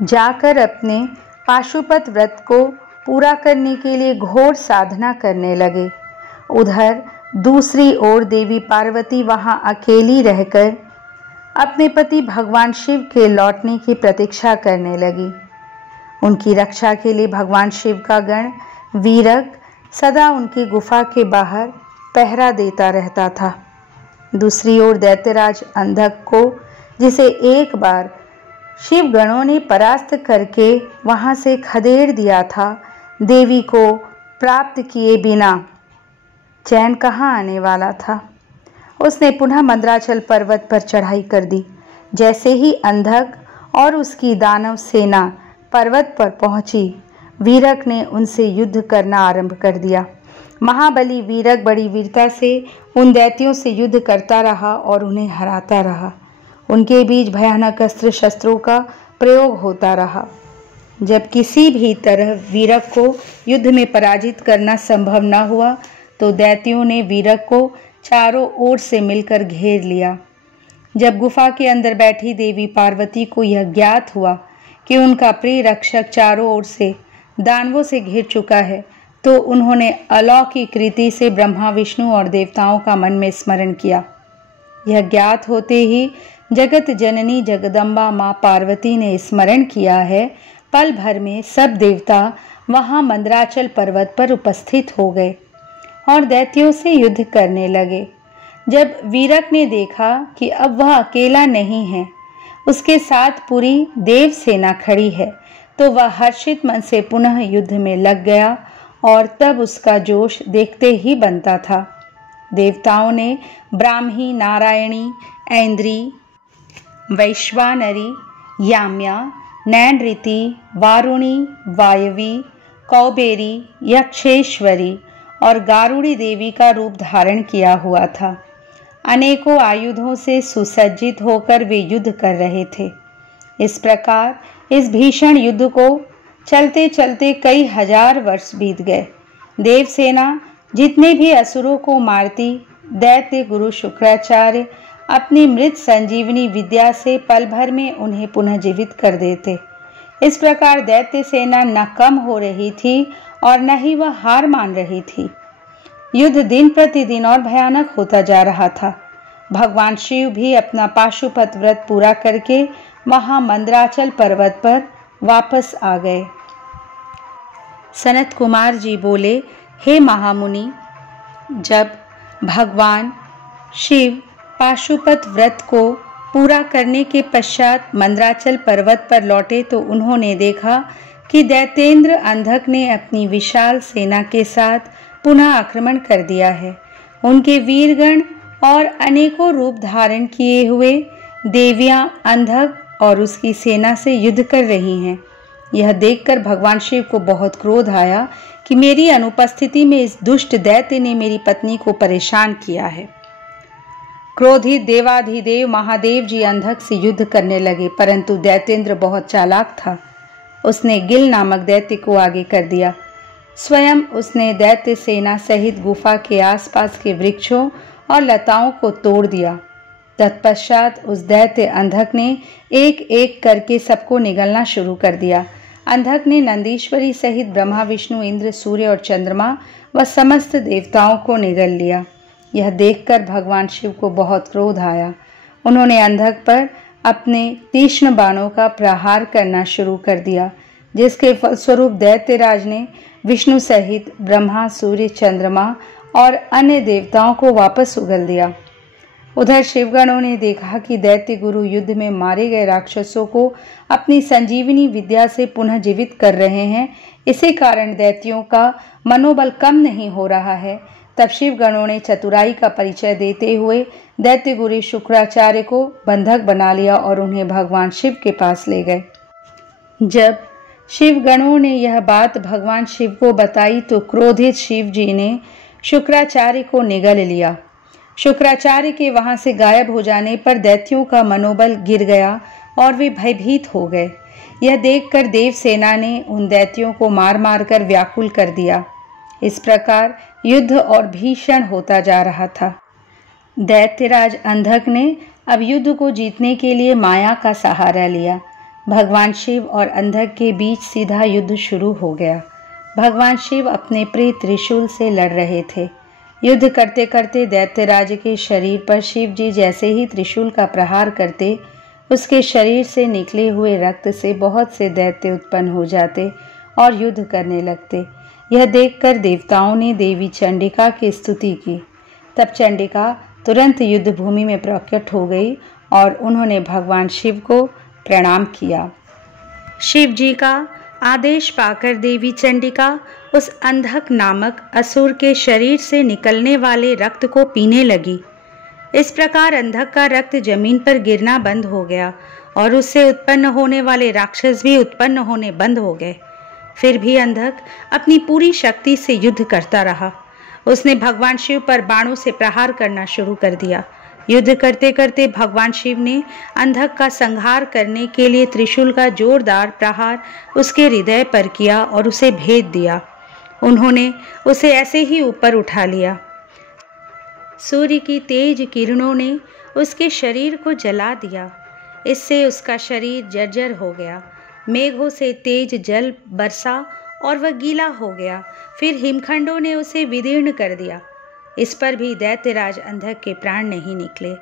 जाकर अपने पाशुपत व्रत को पूरा करने के लिए घोर साधना करने लगे। उधर दूसरी ओर देवी पार्वती वहां अकेली रहकर अपने पति भगवान शिव के लौटने की प्रतीक्षा करने लगी। उनकी रक्षा के लिए भगवान शिव का गण वीरक सदा उनकी गुफा के बाहर पहरा देता रहता था। दूसरी ओर दैत्यराज अंधक को, जिसे एक बार शिव गणों ने परास्त करके वहां से खदेड़ दिया था, देवी को प्राप्त किए बिना चैन कहाँ आने वाला था। उसने पुनः मंद्राचल पर्वत पर चढ़ाई कर दी। जैसे ही अंधक और उसकी दानव सेना पर्वत पर पहुंची, वीरक ने उनसे युद्ध करना आरंभ कर दिया। महाबली वीरक बड़ी वीरता से उन दैत्यों से युद्ध करता रहा और उन्हें हराता रहा। उनके बीच भयानक अस्त्र शस्त्रों का प्रयोग होता रहा। जब किसी भी तरह वीरक को युद्ध में पराजित करना संभव न हुआ, तो दैत्यों ने वीरक को चारों ओर से मिलकर घेर लिया। जब गुफा के अंदर बैठी देवी पार्वती को यह ज्ञात हुआ कि उनका प्रिय रक्षक चारों ओर से दानवों से घिर चुका है, तो उन्होंने अलौकिक रीति से ब्रह्मा, विष्णु और देवताओं का मन में स्मरण किया। यह ज्ञात होते ही जगत जननी जगदम्बा माँ पार्वती ने स्मरण किया है। पल भर में सब देवता वहां मंद्राचल पर्वत पर उपस्थित हो गए और दैत्यों से युद्ध करने लगे। जब वीरक ने देखा कि अब वह अकेला नहीं है, उसके साथ पूरी देव सेना खड़ी है, तो वह हर्षित मन से पुनः युद्ध में लग गया और तब उसका जोश देखते ही बनता था। देवताओं ने ब्राह्मी, नारायणी, ऐन्द्री, वैश्वानरी, याम्या, नैनऋति, वारुणी, वायवी, कौबेरी, यक्षेश्वरी और गारुड़ी देवी का रूप धारण किया हुआ था। अनेकों आयुधों से सुसज्जित होकर वे युद्ध कर रहे थे। इस प्रकार इस भीषण युद्ध को चलते चलते कई हजार वर्ष बीत गए। देवसेना जितने भी असुरों को मारती, दैत्य गुरु शुक्राचार्य अपनी मृत संजीवनी विद्या से पल भर में उन्हें पुनः जीवित कर देते। इस प्रकार दैत्य सेना न कम हो रही थी और न ही वह हार मान रही थी। युद्ध दिन प्रतिदिन और भयानक होता जा रहा था। भगवान शिव भी अपना पाशुपत व्रत पूरा करके वहां मंद्राचल पर्वत पर वापस आ गए। सनत कुमार जी बोले, हे महामुनि, जब भगवान शिव पाशुपत व्रत को पूरा करने के पश्चात मंद्राचल पर्वत पर लौटे, तो उन्होंने देखा कि दैत्येंद्र अंधक ने अपनी विशाल सेना के साथ पुनः आक्रमण कर दिया है। उनके वीरगण और अनेकों रूप धारण किए हुए देवियां अंधक और उसकी सेना से युद्ध कर रही हैं। यह देखकर भगवान शिव को बहुत क्रोध आया कि मेरी अनुपस्थिति में इस दुष्ट दैत्य ने मेरी पत्नी को परेशान किया है। क्रोधित देवाधिदेव महादेव जी अंधक से युद्ध करने लगे, परंतु दैत्येंद्र बहुत चालाक था। उसने गिल नामक दैत्य को आगे कर दिया। स्वयं उसने दैत्य सेना सहित गुफा के आसपास के वृक्षों और लताओं को तोड़ दिया। तत्पश्चात उस दैत्य अंधक ने एक एक करके सबको निगलना शुरू कर दिया। अंधक ने नंदीश्वरी सहित ब्रह्मा, विष्णु, इंद्र, सूर्य और चंद्रमा व समस्त देवताओं को निगल लिया। यह देखकर भगवान शिव को बहुत क्रोध आया। उन्होंने अंधक पर अपने तीक्ष्ण बाणों का प्रहार करना शुरू कर दिया, जिसके फलस्वरूप दैत्यराज ने विष्णु सहित ब्रह्मा, सूर्य, चंद्रमा और अन्य देवताओं को वापस उगल दिया। उधर शिवगणों ने देखा कि दैत्य गुरु युद्ध में मारे गए राक्षसों को अपनी संजीवनी विद्या से पुनः जीवित कर रहे हैं। इसी कारण दैत्यों का मनोबल कम नहीं हो रहा है। तब शिवगणों ने चतुराई का परिचय देते हुए दैत्य गुरु शुक्राचार्य को बंधक बना लिया और उन्हें भगवान शिव के पास ले गए। जब शिवगणों ने यह बात भगवान शिव को बताई, तो क्रोधित शिव जी ने शुक्राचार्य को निगल लिया। शुक्राचार्य के वहां से गायब हो जाने पर दैत्यों का मनोबल गिर गया और वे भयभीत हो गए। यह देखकर देव सेना ने उन दैत्यों को मार मार कर व्याकुल कर दिया। इस प्रकार युद्ध और भीषण होता जा रहा था। दैत्यराज अंधक ने अब युद्ध को जीतने के लिए माया का सहारा लिया। भगवान शिव और अंधक के बीच सीधा युद्ध शुरू हो गया। भगवान शिव अपने प्रिय त्रिशूल से लड़ रहे थे। युद्ध करते करते दैत्यराज के शरीर पर शिव जी जैसे ही त्रिशूल का प्रहार करते, उसके शरीर से निकले हुए रक्त से बहुत से दैत्य उत्पन्न हो जाते और युद्ध करने लगते। यह देखकर देवताओं ने देवी चंडिका की स्तुति की। तब चंडिका तुरंत युद्ध भूमि में प्रकट हो गई और उन्होंने भगवान शिव को प्रणाम किया। शिव जी का आदेश पाकर देवी चंडिका उस अंधक नामक असुर के शरीर से निकलने वाले रक्त को पीने लगी। इस प्रकार अंधक का रक्त जमीन पर गिरना बंद हो गया और उससे उत्पन्न होने वाले राक्षस भी उत्पन्न होने बंद हो गए। फिर भी अंधक अपनी पूरी शक्ति से युद्ध करता रहा। उसने भगवान शिव पर बाणों से प्रहार करना शुरू कर दिया। युद्ध करते करते भगवान शिव ने अंधक का संहार करने के लिए त्रिशूल का जोरदार प्रहार उसके हृदय पर किया और उसे भेद दिया। उन्होंने उसे ऐसे ही ऊपर उठा लिया। सूर्य की तेज किरणों ने उसके शरीर को जला दिया। इससे उसका शरीर जर्जर हो गया। मेघों से तेज जल बरसा और वह गीला हो गया। फिर हिमखंडों ने उसे विदीर्ण कर दिया। इस पर भी दैत्यराज अंधक के प्राण नहीं निकले।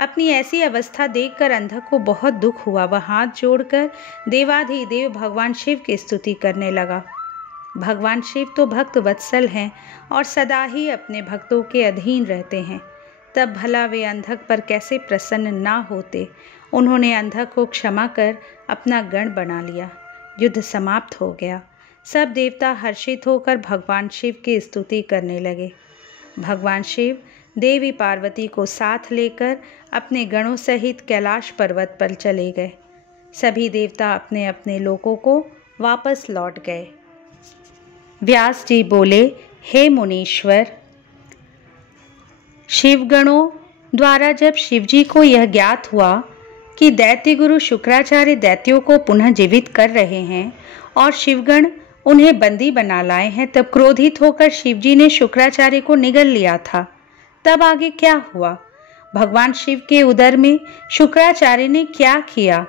अपनी ऐसी अवस्था देखकर अंधक को बहुत दुख हुआ। वह हाथ जोड़कर देवाधिदेव भगवान शिव की स्तुति करने लगा। भगवान शिव तो भक्त वत्सल हैं और सदा ही अपने भक्तों के अधीन रहते हैं। तब भला वे अंधक पर कैसे प्रसन्न ना होते। उन्होंने अंधक को क्षमा कर अपना गण बना लिया। युद्ध समाप्त हो गया। सब देवता हर्षित होकर भगवान शिव की स्तुति करने लगे। भगवान शिव देवी पार्वती को साथ लेकर अपने गणों सहित कैलाश पर्वत पर चले गए। सभी देवता अपने अपने लोकों को वापस लौट गए। व्यास जी बोले, हे मुनीश्वर, शिवगणों द्वारा जब शिवजी को यह ज्ञात हुआ कि दैत्य गुरु शुक्राचार्य दैत्यों को पुनः जीवित कर रहे हैं और शिवगण उन्हें बंदी बना लाए हैं, तब क्रोधित होकर शिवजी ने शुक्राचार्य को निगल लिया था। तब आगे क्या हुआ? भगवान शिव के उदर में शुक्राचार्य ने क्या किया?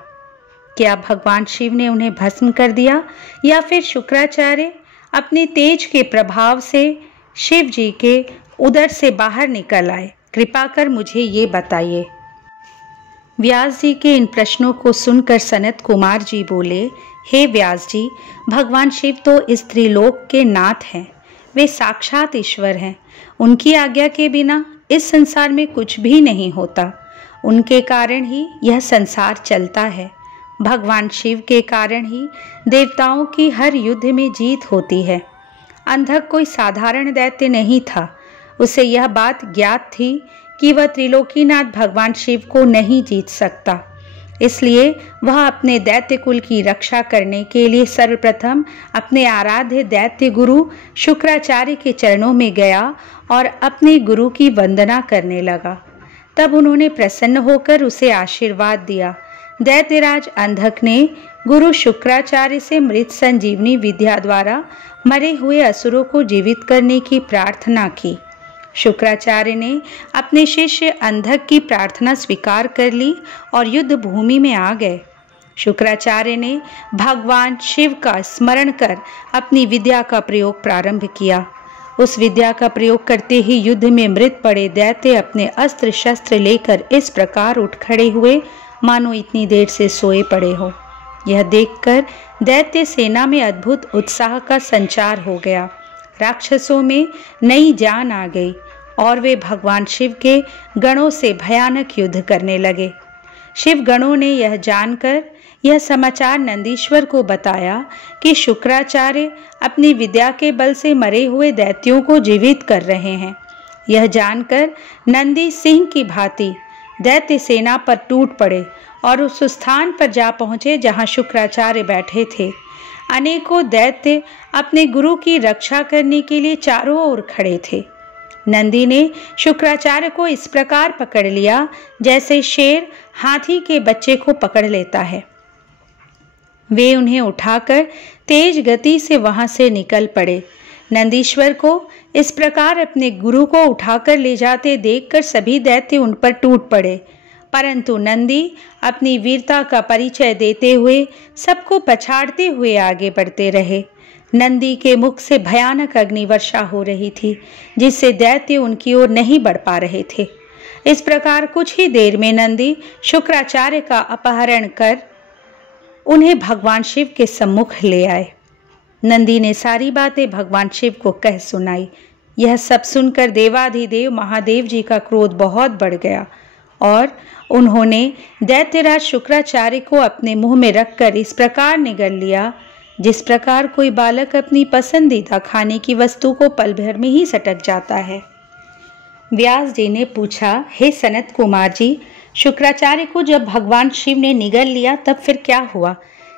क्या भगवान शिव ने उन्हें भस्म कर दिया या फिर शुक्राचार्य अपने तेज के प्रभाव से शिव जी के उदर से बाहर निकल आए? कृपा कर मुझे ये बताइए। व्यास जी के इन प्रश्नों को सुनकर सनत कुमार जी बोले, हे व्यास जी, भगवान शिव तो इस त्रिलोक के नाथ हैं। वे साक्षात ईश्वर हैं। उनकी आज्ञा के बिना इस संसार में कुछ भी नहीं होता। उनके कारण ही यह संसार चलता है। भगवान शिव के कारण ही देवताओं की हर युद्ध में जीत होती है। अंधक कोई साधारण दैत्य नहीं था। उसे यह बात ज्ञात थी कि वह त्रिलोकीनाथ भगवान शिव को नहीं जीत सकता। इसलिए वह अपने दैत्य कुल की रक्षा करने के लिए सर्वप्रथम अपने आराध्य दैत्य गुरु शुक्राचार्य के चरणों में गया और अपने गुरु की वंदना करने लगा। तब उन्होंने प्रसन्न होकर उसे आशीर्वाद दिया। दैत्यराज अंधक ने गुरु शुक्राचार्य से मृत संजीवनी विद्या द्वारा मरे हुए असुरों को जीवित करने की प्रार्थना की। शुक्राचार्य ने अपने शिष्य अंधक की प्रार्थना स्वीकार कर ली और युद्ध भूमि में आ गए। शुक्राचार्य ने भगवान शिव का स्मरण कर अपनी विद्या का प्रयोग प्रारंभ किया। उस विद्या का प्रयोग करते ही युद्ध में मृत पड़े दैत्य अपने अस्त्र शस्त्र लेकर इस प्रकार उठ खड़े हुए मानो इतनी देर से सोए पड़े हो। यह देखकर दैत्य सेना में अद्भुत उत्साह का संचार हो गया। राक्षसों में नई जान आ गई और वे भगवान शिव के गणों से भयानक युद्ध करने लगे। शिव गणों ने यह जानकर यह समाचार नंदीश्वर को बताया कि शुक्राचार्य अपनी विद्या के बल से मरे हुए दैत्यों को जीवित कर रहे हैं। यह जानकर नंदी सिंह की भांति दैत्य सेना पर टूट पड़े और उस स्थान पर जा पहुंचे जहां शुक्राचार्य बैठे थे। अनेकों दैत्य अपने गुरु की रक्षा करने के लिए चारों ओर खड़े थे। नंदी ने शुक्राचार्य को इस प्रकार पकड़ लिया जैसे शेर हाथी के बच्चे को पकड़ लेता है। वे उन्हें उठाकर तेज गति से वहां से निकल पड़े। नंदीश्वर को इस प्रकार अपने गुरु को उठाकर ले जाते देखकर सभी दैत्य उन पर टूट पड़े, परंतु नंदी अपनी वीरता का परिचय देते हुए सबको पछाड़ते हुए आगे बढ़ते रहे। नंदी के मुख से भयानक अग्निवर्षा हो रही थी, जिससे दैत्य उनकी ओर नहीं बढ़ पा रहे थे। इस प्रकार कुछ ही देर में नंदी शुक्राचार्य का अपहरण कर उन्हें भगवान शिव के सम्मुख ले आए। नंदी ने सारी बातें भगवान शिव को कह सुनाई। यह सब सुनकर देवाधिदेव महादेव जी का क्रोध बहुत बढ़ गया और उन्होंने दैत्यराज शुक्राचार्य को अपने मुंह में रखकर इस प्रकार निगल लिया जिस प्रकार कोई बालक अपनी पसंदीदा खाने की वस्तु को पल भर में ही सटक जाता है। व्यास जी ने पूछा, हे सनत कुमार जी, शुक्राचार्य को जब भगवान शिव ने निगल लिया तब फिर क्या हुआ?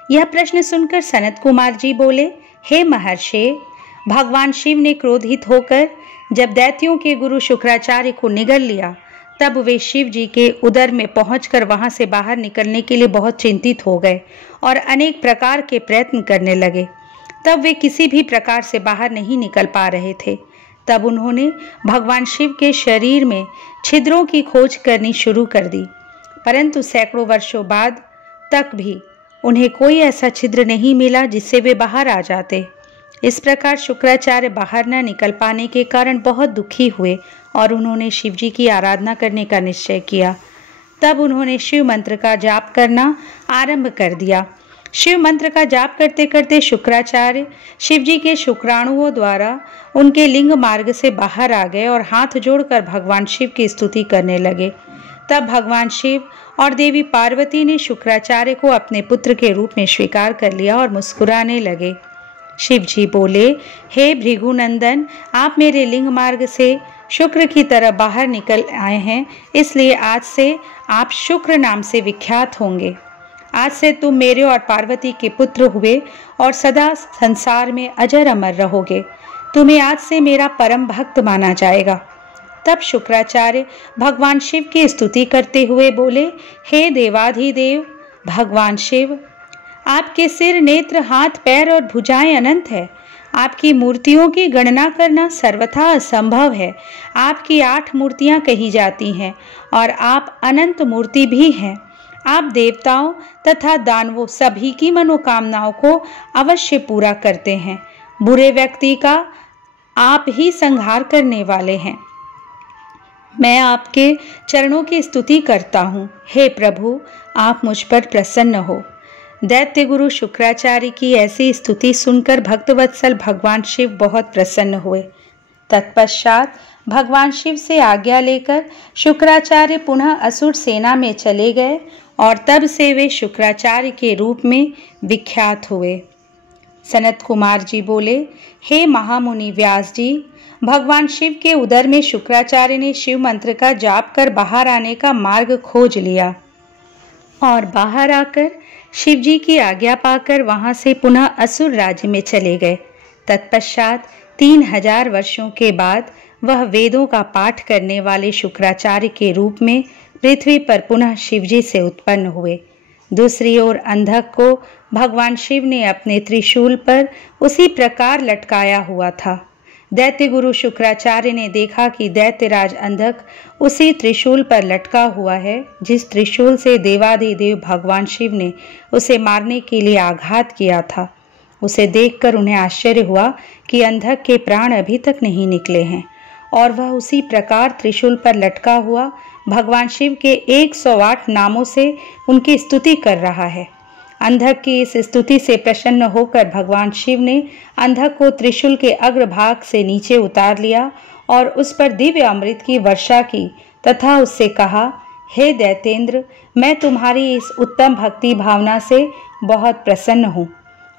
यह प्रश्न सुनकर सनत कुमार जी बोले, हे महर्षि, भगवान शिव ने क्रोधित होकर जब दैत्यों के गुरु शुक्राचार्य को निगल लिया तब वे शिव जी के उदर में पहुंचकर वहां से बाहर निकलने के लिए बहुत चिंतित हो गए और अनेक प्रकार के प्रयत्न करने लगे। तब वे किसी भी प्रकार से बाहर नहीं निकल पा रहे थे। तब उन्होंने भगवान शिव के शरीर में छिद्रों की खोज करनी शुरू कर दी, परंतु सैकड़ों वर्षों बाद तक भी उन्हें कोई ऐसा छिद्र नहीं मिला जिससे वे बाहर आ जाते। इस प्रकार शुक्राचार्य बाहर न निकल पाने के कारण बहुत दुखी हुए और उन्होंने शिव जी की आराधना करने का निश्चय किया। तब उन्होंने शिव मंत्र का जाप करना आरंभ कर दिया। शिव मंत्र का जाप करते करते शुक्राचार्य शिव जी के शुक्राणुओं द्वारा उनके लिंग मार्ग से बाहर आ गए और हाथ जोड़कर भगवान शिव की स्तुति करने लगे। तब भगवान शिव और देवी पार्वती ने शुक्राचार्य को अपने पुत्र के रूप में स्वीकार कर लिया और मुस्कुराने लगे। शिव जी बोले, हे भृगुनंदन, आप मेरे लिंग मार्ग से शुक्र की तरह बाहर निकल आए हैं, इसलिए आज से आप शुक्र नाम से विख्यात होंगे। आज से तुम मेरे और पार्वती के पुत्र हुए और सदा संसार में अजर अमर रहोगे। तुम्हें आज से मेरा परम भक्त माना जाएगा। तब शुक्राचार्य भगवान शिव की स्तुति करते हुए बोले, हे देवाधिदेव भगवान शिव, आपके सिर, नेत्र, हाथ, पैर और भुजाएं अनंत है। आपकी मूर्तियों की गणना करना सर्वथा असंभव है। आपकी 8 मूर्तियां कही जाती हैं और आप अनंत मूर्ति भी हैं। आप देवताओं तथा दानवों सभी की मनोकामनाओं को अवश्य पूरा करते हैं। बुरे व्यक्ति का आप ही संहार करने वाले हैं। मैं आपके चरणों की स्तुति करता हूँ। हे प्रभु, आप मुझ पर प्रसन्न हो। दैत्य गुरु शुक्राचार्य की ऐसी स्तुति सुनकर भक्तवत्सल भगवान शिव बहुत प्रसन्न हुए। तत्पश्चात भगवान शिव से आज्ञा लेकर शुक्राचार्य पुनः असुर सेना में चले गए और तब से वे शुक्राचार्य के रूप में विख्यात हुए। सनत कुमार जी बोले, हे महामुनि व्यास जी, भगवान शिव के उदर में शुक्राचार्य ने शिव मंत्र का जाप कर बाहर आने का मार्ग खोज लिया और बाहर आकर शिव जी की आज्ञा पाकर वहां से पुनः असुर राज्य में चले गए। तत्पश्चात 3000 वर्षों के बाद वह वेदों का पाठ करने वाले शुक्राचार्य के रूप में पृथ्वी पर पुनः शिव जी से उत्पन्न हुए। दूसरी ओर अंधक को भगवान शिव ने अपने त्रिशूल पर उसी प्रकार लटकाया हुआ था। दैत्य गुरु शुक्राचार्य ने देखा कि दैत्यराज अंधक उसी त्रिशूल पर लटका हुआ है जिस त्रिशूल से देवाधिदेव भगवान शिव ने उसे मारने के लिए आघात किया था। उसे देखकर उन्हें आश्चर्य हुआ कि अंधक के प्राण अभी तक नहीं निकले हैं और वह उसी प्रकार त्रिशूल पर लटका हुआ भगवान शिव के 108 नामों से उनकी स्तुति कर रहा है। अंधक की इस स्तुति से प्रसन्न होकर भगवान शिव ने अंधक को त्रिशूल के अग्रभाग से नीचे उतार लिया और उस पर दिव्य अमृत की वर्षा की तथा उससे कहा, हे दैतेंद्र, मैं तुम्हारी इस उत्तम भक्ति भावना से बहुत प्रसन्न हूँ।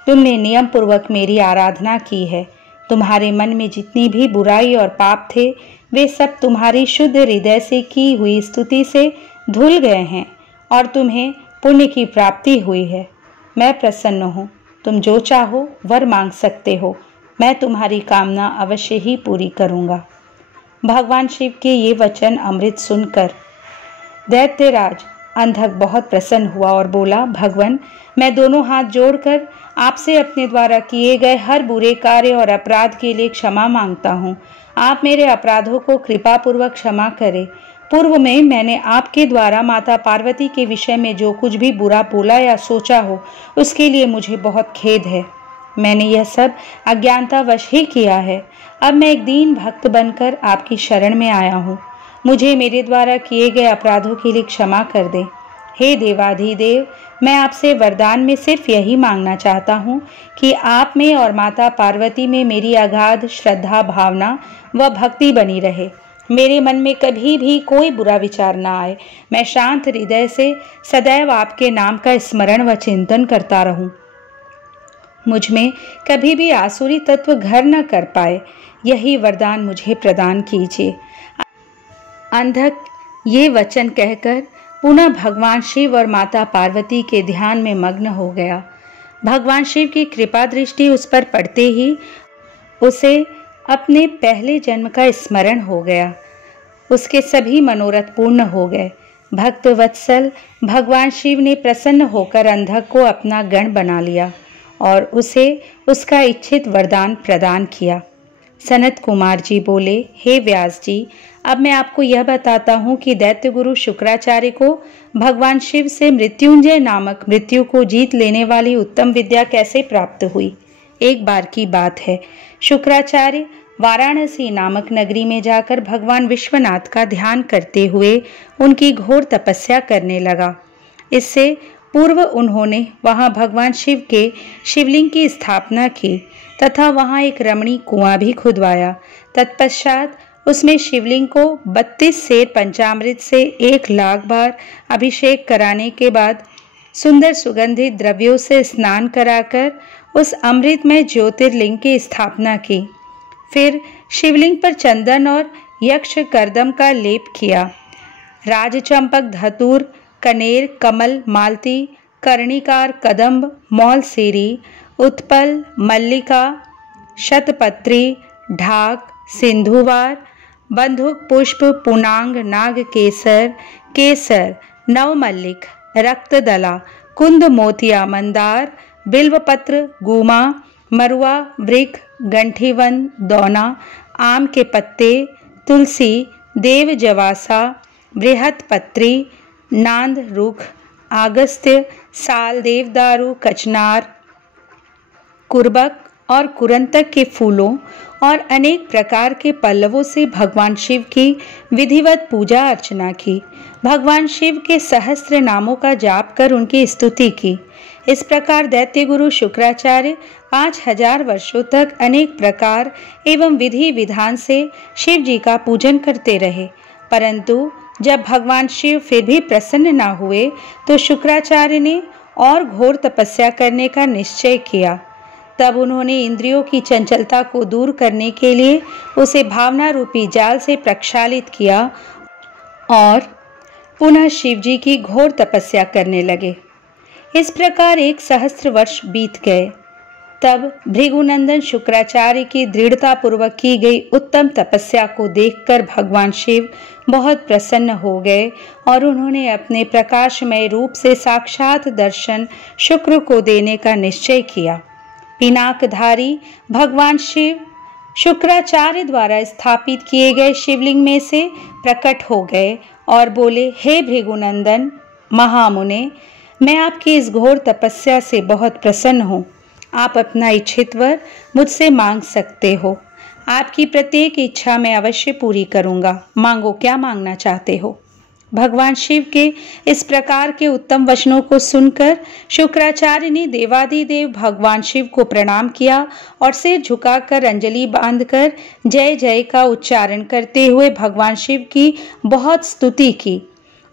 तुमने नियम पूर्वक मेरी आराधना की है। तुम्हारे मन में जितनी भी बुराई और पाप थे वे सब तुम्हारी शुद्ध हृदय से की हुई स्तुति से धुल गए हैं और तुम्हें पुण्य की प्राप्ति हुई है। मैं प्रसन्न हूँ। तुम जो चाहो वर मांग सकते हो। मैं तुम्हारी कामना अवश्य ही पूरी करूँगा। भगवान शिव के ये वचन अमृत सुनकर दैत्यराज अंधक बहुत प्रसन्न हुआ और बोला, भगवान, मैं दोनों हाथ जोड़कर आपसे अपने द्वारा किए गए हर बुरे कार्य और अपराध के लिए क्षमा मांगता हूँ। आप मेरे अपराधों को कृपा पूर्वक क्षमा करें। पूर्व में मैंने आपके द्वारा माता पार्वती के विषय में जो कुछ भी बुरा बोला या सोचा हो उसके लिए मुझे बहुत खेद है। मैंने यह सब अज्ञानतावश ही किया है। अब मैं एक दीन भक्त बनकर आपकी शरण में आया हूँ। मुझे मेरे द्वारा किए गए अपराधों के लिए क्षमा कर दें। हे देवाधिदेव, मैं आपसे वरदान में सिर्फ यही मांगना चाहता हूँ कि आप में और माता पार्वती में मेरी अगाध श्रद्धा, भावना व भक्ति बनी रहे। मेरे मन में कभी भी कोई बुरा विचार न आए। मैं शांत हृदय से सदैव आपके नाम का स्मरण व चिंतन करता रहूं। मुझ में कभी भी आसुरी तत्व घर न कर पाए, यही वरदान मुझे प्रदान कीजिए। अंधक ये वचन कहकर पुनः भगवान शिव और माता पार्वती के ध्यान में मग्न हो गया। भगवान शिव की कृपा दृष्टि उस पर पड़ते ही उसे अपने पहले जन्म का स्मरण हो गया। उसके सभी मनोरथ पूर्ण हो गए। भक्त वत्सल भगवान शिव ने प्रसन्न होकर अंधक को अपना गण बना लिया और उसे उसका इच्छित वरदान प्रदान किया। सनत कुमार जी बोले, हे व्यास जी, अब मैं आपको यह बताता हूँ कि दैत्य गुरु शुक्राचार्य को भगवान शिव से मृत्युंजय नामक मृत्यु को जीत लेने वाली उत्तम विद्या कैसे प्राप्त हुई। एक बार की बात है, शुक्राचार्य वाराणसी नामक नगरी में जाकर भगवान विश्वनाथ का ध्यान करते हुए उनकी घोर तपस्या करने लगा। इससे पूर्व उन्होंने वहां भगवान शिव के शिवलिंग की स्थापना की तथा वहां एक रमणीय कुआं भी खुदवाया। तत्पश्चात उसमें शिवलिंग को 32 सेर पंचामृत से 1,00,000 बार अभिषेक कराने के बाद सुंदर सुगंधित द्रव्यों से स्नान कराकर उस अमृतमय ज्योतिर्लिंग की स्थापना की। फिर शिवलिंग पर चंदन और यक्ष कर्दम का लेप किया। राजचंपक, धतूर, कनेर, कमल, मालती, कर्णिकार, कदम्ब, मौलसेरी, उत्पल, मल्लिका, शतपत्री, ढाक, सिंधुवार, बंधुक पुष्प, पुनांग, नाग केसर, केसर, नवमल्लिक, रक्तदला, कुंद मोतिया, मंदार, बिल्वपत्र, गुमा, मरुआ, वृक, गंठीवन, दौना, आम के पत्ते, तुलसी, देव जवासा, बृहत्पत्री, नांद रुख, आगस्त्य, साल, देवदारू, कचनार, कुर्बक और कुरंतक के फूलों और अनेक प्रकार के पल्लवों से भगवान शिव की विधिवत पूजा अर्चना की। भगवान शिव के सहस्त्र नामों का जाप कर उनकी स्तुति की। इस प्रकार दैत्य गुरु शुक्राचार्य 5000 वर्षों तक अनेक प्रकार एवं विधि विधान से शिव जी का पूजन करते रहे। परंतु जब भगवान शिव फिर भी प्रसन्न न हुए तो शुक्राचार्य ने और घोर तपस्या करने का निश्चय किया। तब उन्होंने इंद्रियों की चंचलता को दूर करने के लिए उसे भावना रूपी जाल से प्रक्षालित किया और पुनः शिव जी की घोर तपस्या करने लगे। इस प्रकार 1 सहस्त्र वर्ष बीत गए। तब भृगुनंदन शुक्राचार्य की दृढ़ता पूर्वक की गई उत्तम तपस्या को देखकर भगवान शिव बहुत प्रसन्न हो गए और उन्होंने अपने प्रकाशमय रूप से साक्षात दर्शन शुक्र को देने का निश्चय किया। पिनाकधारी भगवान शिव शुक्राचार्य द्वारा स्थापित किए गए शिवलिंग में से प्रकट हो गए और बोले, हे भृगुनंदन महामुने, मैं आपकी इस घोर तपस्या से बहुत प्रसन्न हूँ। आप अपना इच्छित वर मुझसे मांग सकते हो। आपकी प्रत्येक इच्छा मैं अवश्य पूरी करूँगा। मांगो, क्या मांगना चाहते हो। भगवान शिव के इस प्रकार के उत्तम वचनों को सुनकर शुक्राचार्य ने देवादिदेव भगवान शिव को प्रणाम किया और सिर झुकाकर अंजलि बांधकर जय जय का उच्चारण करते हुए भगवान शिव की बहुत स्तुति की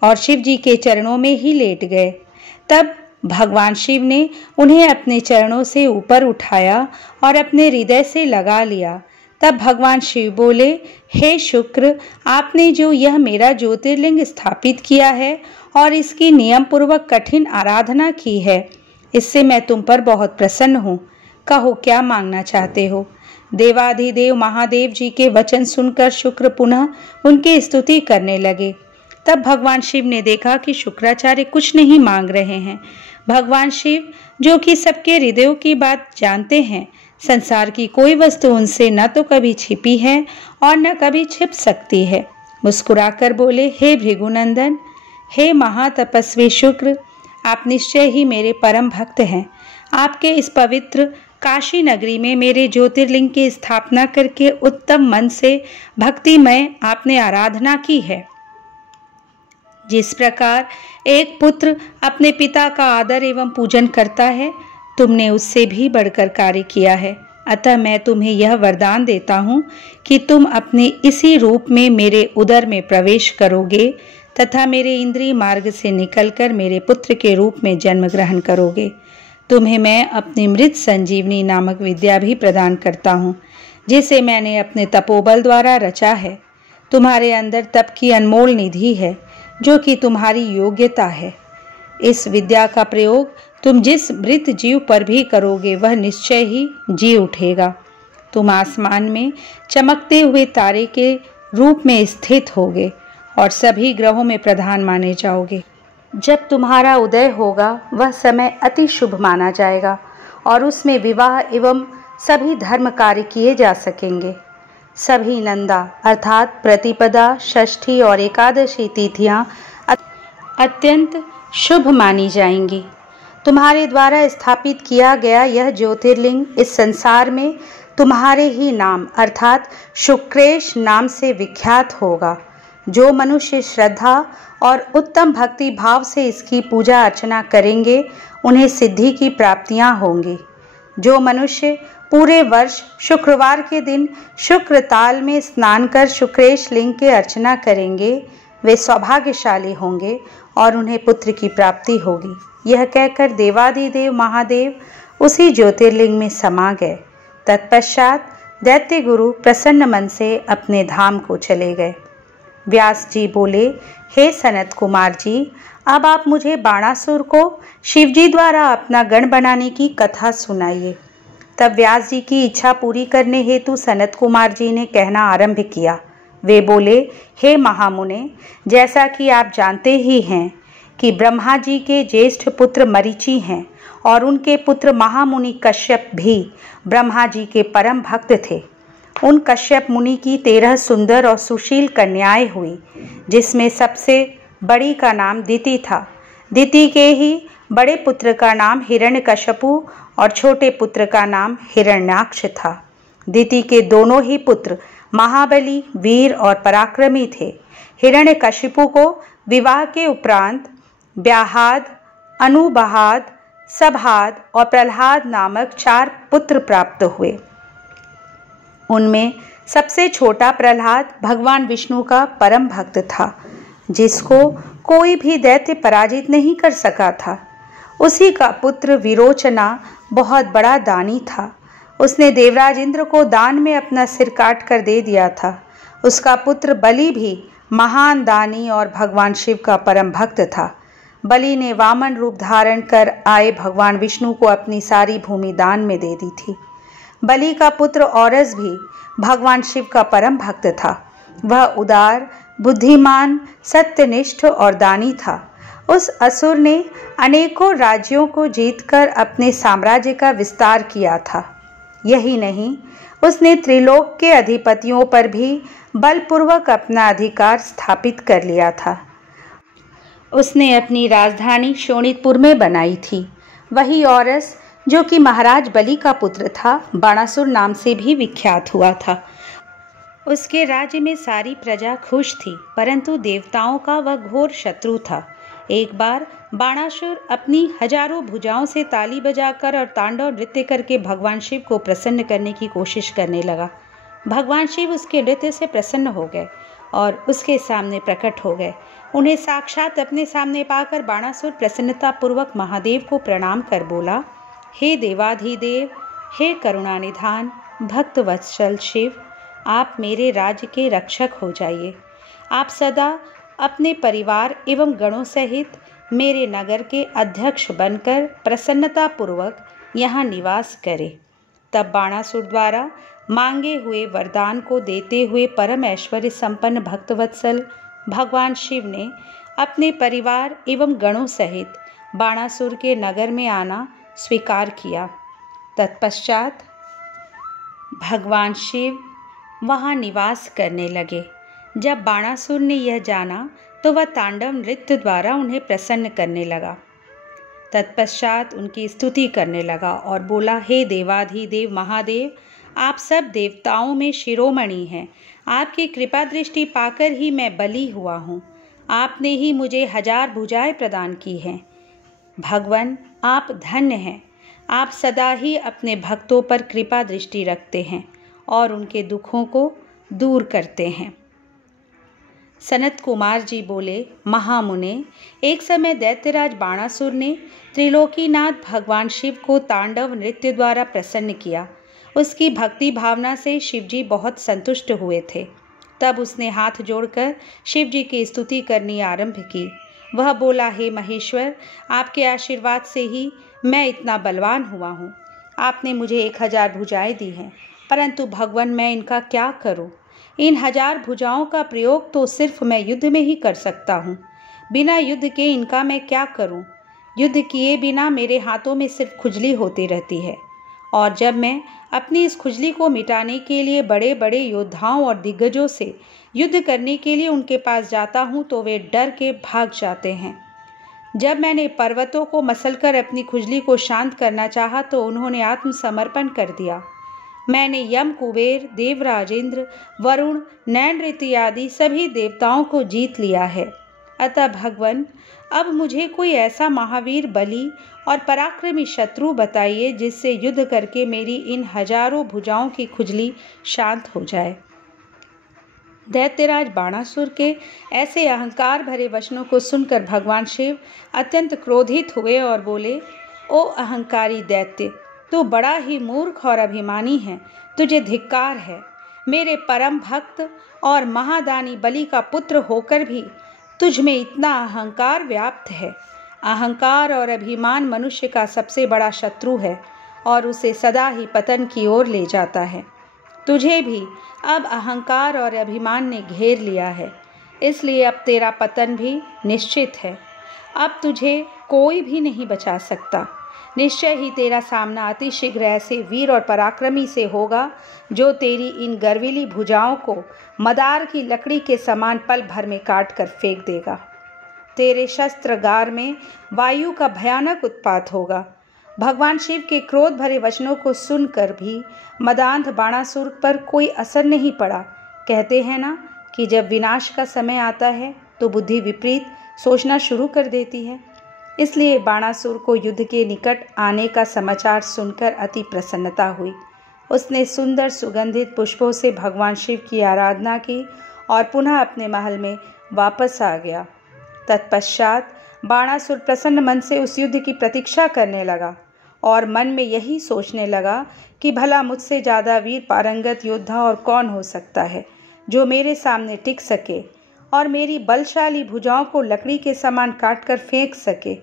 और शिव जी के चरणों में ही लेट गए। तब भगवान शिव ने उन्हें अपने चरणों से ऊपर उठाया और अपने हृदय से लगा लिया। तब भगवान शिव बोले, हे शुक्र, आपने जो यह मेरा ज्योतिर्लिंग स्थापित किया है और इसकी नियम पूर्वक कठिन आराधना की है, इससे मैं तुम पर बहुत प्रसन्न हूँ। कहो, क्या मांगना चाहते हो। देवाधिदेव महादेव जी के वचन सुनकर शुक्र पुनः उनकी स्तुति करने लगे। तब भगवान शिव ने देखा कि शुक्राचार्य कुछ नहीं मांग रहे हैं। भगवान शिव, जो कि सबके हृदयों की बात जानते हैं, संसार की कोई वस्तु उनसे न तो कभी छिपी है और न कभी छिप सकती है, मुस्कुराकर बोले, हे भृगुनंदन, हे महातपस्वी शुक्र, आप निश्चय ही मेरे परम भक्त हैं। आपके इस पवित्र काशी नगरी में मेरे ज्योतिर्लिंग की स्थापना करके उत्तम मन से भक्तिमय आपने आराधना की है। जिस प्रकार एक पुत्र अपने पिता का आदर एवं पूजन करता है, तुमने उससे भी बढ़कर कार्य किया है। अतः मैं तुम्हें यह वरदान देता हूँ कि तुम अपने इसी रूप में मेरे उदर में प्रवेश करोगे तथा मेरे इंद्रिय मार्ग से निकलकर मेरे पुत्र के रूप में जन्म ग्रहण करोगे। तुम्हें मैं अपनी मृत संजीवनी नामक विद्या भी प्रदान करता हूँ, जिसे मैंने अपने तपोबल द्वारा रचा है। तुम्हारे अंदर तप की अनमोल निधि है, जो कि तुम्हारी योग्यता है। इस विद्या का प्रयोग तुम जिस मृत जीव पर भी करोगे, वह निश्चय ही जी उठेगा। तुम आसमान में चमकते हुए तारे के रूप में स्थित होगे और सभी ग्रहों में प्रधान माने जाओगे। जब तुम्हारा उदय होगा, वह समय अति शुभ माना जाएगा और उसमें विवाह एवं सभी धर्म कार्य किए जा सकेंगे। सभी नंदा अर्थात प्रतिपदा, षष्ठी और एकादशी तिथियां अत्यंत शुभ मानी जाएंगी। तुम्हारे द्वारा स्थापित किया गया यह ज्योतिर्लिंग इस संसार में तुम्हारे ही नाम अर्थात शुक्रेश नाम से विख्यात होगा। जो मनुष्य श्रद्धा और उत्तम भक्ति भाव से इसकी पूजा अर्चना करेंगे, उन्हें सिद्धि की प्राप्तियां होंगी। जो मनुष्य पूरे वर्ष शुक्रवार के दिन शुक्र ताल में स्नान कर शुक्रेश लिंग की अर्चना करेंगे, वे सौभाग्यशाली होंगे और उन्हें पुत्र की प्राप्ति होगी। यह कहकर देवाधिदेव महादेव उसी ज्योतिर्लिंग में समा गए। तत्पश्चात दैत्य गुरु प्रसन्न मन से अपने धाम को चले गए। व्यास जी बोले, हे सनत कुमार जी, अब आप मुझे बाणासुर को शिवजी द्वारा अपना गण बनाने की कथा सुनाइए। तब व्यास जी की इच्छा पूरी करने हेतु सनत कुमार जी ने कहना आरंभ किया। वे बोले, हे महामुने, जैसा कि आप जानते ही हैं कि ब्रह्मा जी के ज्येष्ठ पुत्र मरीचि हैं और उनके पुत्र महामुनि कश्यप भी ब्रह्मा जी के परम भक्त थे। उन कश्यप मुनि की 13 सुंदर और सुशील कन्याएं हुई, जिसमें सबसे बड़ी का नाम दिति था। दिति के ही बड़े पुत्र का नाम हिरण्यकश्यपु और छोटे पुत्र का नाम हिरण्याक्ष था। दिति के दोनों ही पुत्र महाबली, वीर और पराक्रमी थे। हिरण्यकशिपु को विवाह के उपरांत व्याहाद, अनुबहाद, सबहाद और प्रहलाद नामक 4 पुत्र प्राप्त हुए। उनमें सबसे छोटा प्रहलाद भगवान विष्णु का परम भक्त था, जिसको कोई भी दैत्य पराजित नहीं कर सका था। उसी का पुत्र विरोचना बहुत बड़ा दानी था। उसने देवराज इंद्र को दान में अपना सिर काट कर दे दिया था। उसका पुत्र बलि भी महान दानी और भगवान शिव का परम भक्त था। बलि ने वामन रूप धारण कर आए भगवान विष्णु को अपनी सारी भूमि दान में दे दी थी। बलि का पुत्र औरस भी भगवान शिव का परम भक्त था। वह उदार, बुद्धिमान, सत्यनिष्ठ और दानी था। उस असुर ने अनेकों राज्यों को जीतकर अपने साम्राज्य का विस्तार किया था। यही नहीं, उसने त्रिलोक के अधिपतियों पर भी बलपूर्वक अपना अधिकार स्थापित कर लिया था। उसने अपनी राजधानी शोणितपुर में बनाई थी। वही औरस, जो कि महाराज बलि का पुत्र था, बाणासुर नाम से भी विख्यात हुआ था। उसके राज्य में सारी प्रजा खुश थी, परंतु देवताओं का वह घोर शत्रु था। एक बार बाणासुर अपनी हजारों भुजाओं से ताली बजाकर और तांडव नृत्य करके भगवान शिव को प्रसन्न करने की कोशिश करने लगा। भगवान शिव उसके नृत्य से प्रसन्न हो गए और उसके सामने प्रकट हो गए। उन्हें साक्षात अपने सामने पाकर बाणासुर प्रसन्नतापूर्वक महादेव को प्रणाम कर बोला, हे देवाधिदेव, हे करुणानिधान, भक्त वत्सल शिव, आप मेरे राज्य के रक्षक हो जाइए। आप सदा अपने परिवार एवं गणों सहित मेरे नगर के अध्यक्ष बनकर प्रसन्नतापूर्वक यहाँ निवास करें। तब बाणासुर द्वारा मांगे हुए वरदान को देते हुए परम ऐश्वर्य संपन्न भक्तवत्सल भगवान शिव ने अपने परिवार एवं गणों सहित बाणासुर के नगर में आना स्वीकार किया। तत्पश्चात भगवान शिव वहाँ निवास करने लगे। जब बाणासुर ने यह जाना तो वह तांडव नृत्य द्वारा उन्हें प्रसन्न करने लगा। तत्पश्चात उनकी स्तुति करने लगा और बोला, हे देवाधिदेव महादेव, आप सब देवताओं में शिरोमणि हैं। आपकी कृपा दृष्टि पाकर ही मैं बलि हुआ हूँ। आपने ही मुझे 1000 भुजाएं प्रदान की हैं। भगवान, आप धन्य हैं। आप सदा ही अपने भक्तों पर कृपा दृष्टि रखते हैं और उनके दुखों को दूर करते हैं। सनत कुमार जी बोले, महामुने, एक समय दैत्यराज बाणासुर ने त्रिलोकीनाथ भगवान शिव को तांडव नृत्य द्वारा प्रसन्न किया। उसकी भक्ति भावना से शिवजी बहुत संतुष्ट हुए थे। तब उसने हाथ जोड़कर शिवजी की स्तुति करनी आरंभ की। वह बोला, हे महेश्वर, आपके आशीर्वाद से ही मैं इतना बलवान हुआ हूँ। आपने मुझे 1000 भुजाएं दी हैं, परंतु भगवान, मैं इनका क्या करूँ? इन 1000 भुजाओं का प्रयोग तो सिर्फ मैं युद्ध में ही कर सकता हूँ। बिना युद्ध के इनका मैं क्या करूँ? युद्ध किए बिना मेरे हाथों में सिर्फ खुजली होती रहती है, और जब मैं अपनी इस खुजली को मिटाने के लिए बड़े बड़े योद्धाओं और दिग्गजों से युद्ध करने के लिए उनके पास जाता हूँ तो वे डर के भाग जाते हैं। जब मैंने पर्वतों को मसलकर अपनी खुजली को शांत करना चाहा तो उन्होंने आत्मसमर्पण कर दिया। मैंने यम, कुबेर, देवराज इंद्र, वरुण, नैनऋषि आदि सभी देवताओं को जीत लिया है। अतः भगवान, अब मुझे कोई ऐसा महावीर, बली और पराक्रमी शत्रु बताइए जिससे युद्ध करके मेरी इन 1000 भुजाओं की खुजली शांत हो जाए। दैत्यराज बाणासुर के ऐसे अहंकार भरे वचनों को सुनकर भगवान शिव अत्यंत क्रोधित हुए और बोले, ओ अहंकारी दैत्य, तू बड़ा ही मूर्ख और अभिमानी है। तुझे धिक्कार है। मेरे परम भक्त और महादानी बलि का पुत्र होकर भी तुझ में इतना अहंकार व्याप्त है। अहंकार और अभिमान मनुष्य का सबसे बड़ा शत्रु है और उसे सदा ही पतन की ओर ले जाता है। तुझे भी अब अहंकार और अभिमान ने घेर लिया है, इसलिए अब तेरा पतन भी निश्चित है। अब तुझे कोई भी नहीं बचा सकता। निश्चय ही तेरा सामना अतिशीघ्र ऐसे वीर और पराक्रमी से होगा जो तेरी इन गर्वीली भुजाओं को मदार की लकड़ी के समान पल भर में काट कर फेंक देगा। तेरे शस्त्रगार में वायु का भयानक उत्पात होगा। भगवान शिव के क्रोध भरे वचनों को सुनकर भी मदांध बाणासुर पर कोई असर नहीं पड़ा। कहते हैं ना कि जब विनाश का समय आता है तो बुद्धि विपरीत सोचना शुरू कर देती है। इसलिए बाणासुर को युद्ध के निकट आने का समाचार सुनकर अति प्रसन्नता हुई। उसने सुंदर सुगंधित पुष्पों से भगवान शिव की आराधना की और पुनः अपने महल में वापस आ गया। तत्पश्चात बाणासुर प्रसन्न मन से उस युद्ध की प्रतीक्षा करने लगा और मन में यही सोचने लगा कि भला मुझसे ज़्यादा वीर पारंगत योद्धा और कौन हो सकता है जो मेरे सामने टिक सके और मेरी बलशाली भुजाओं को लकड़ी के समान काटकर फेंक सके।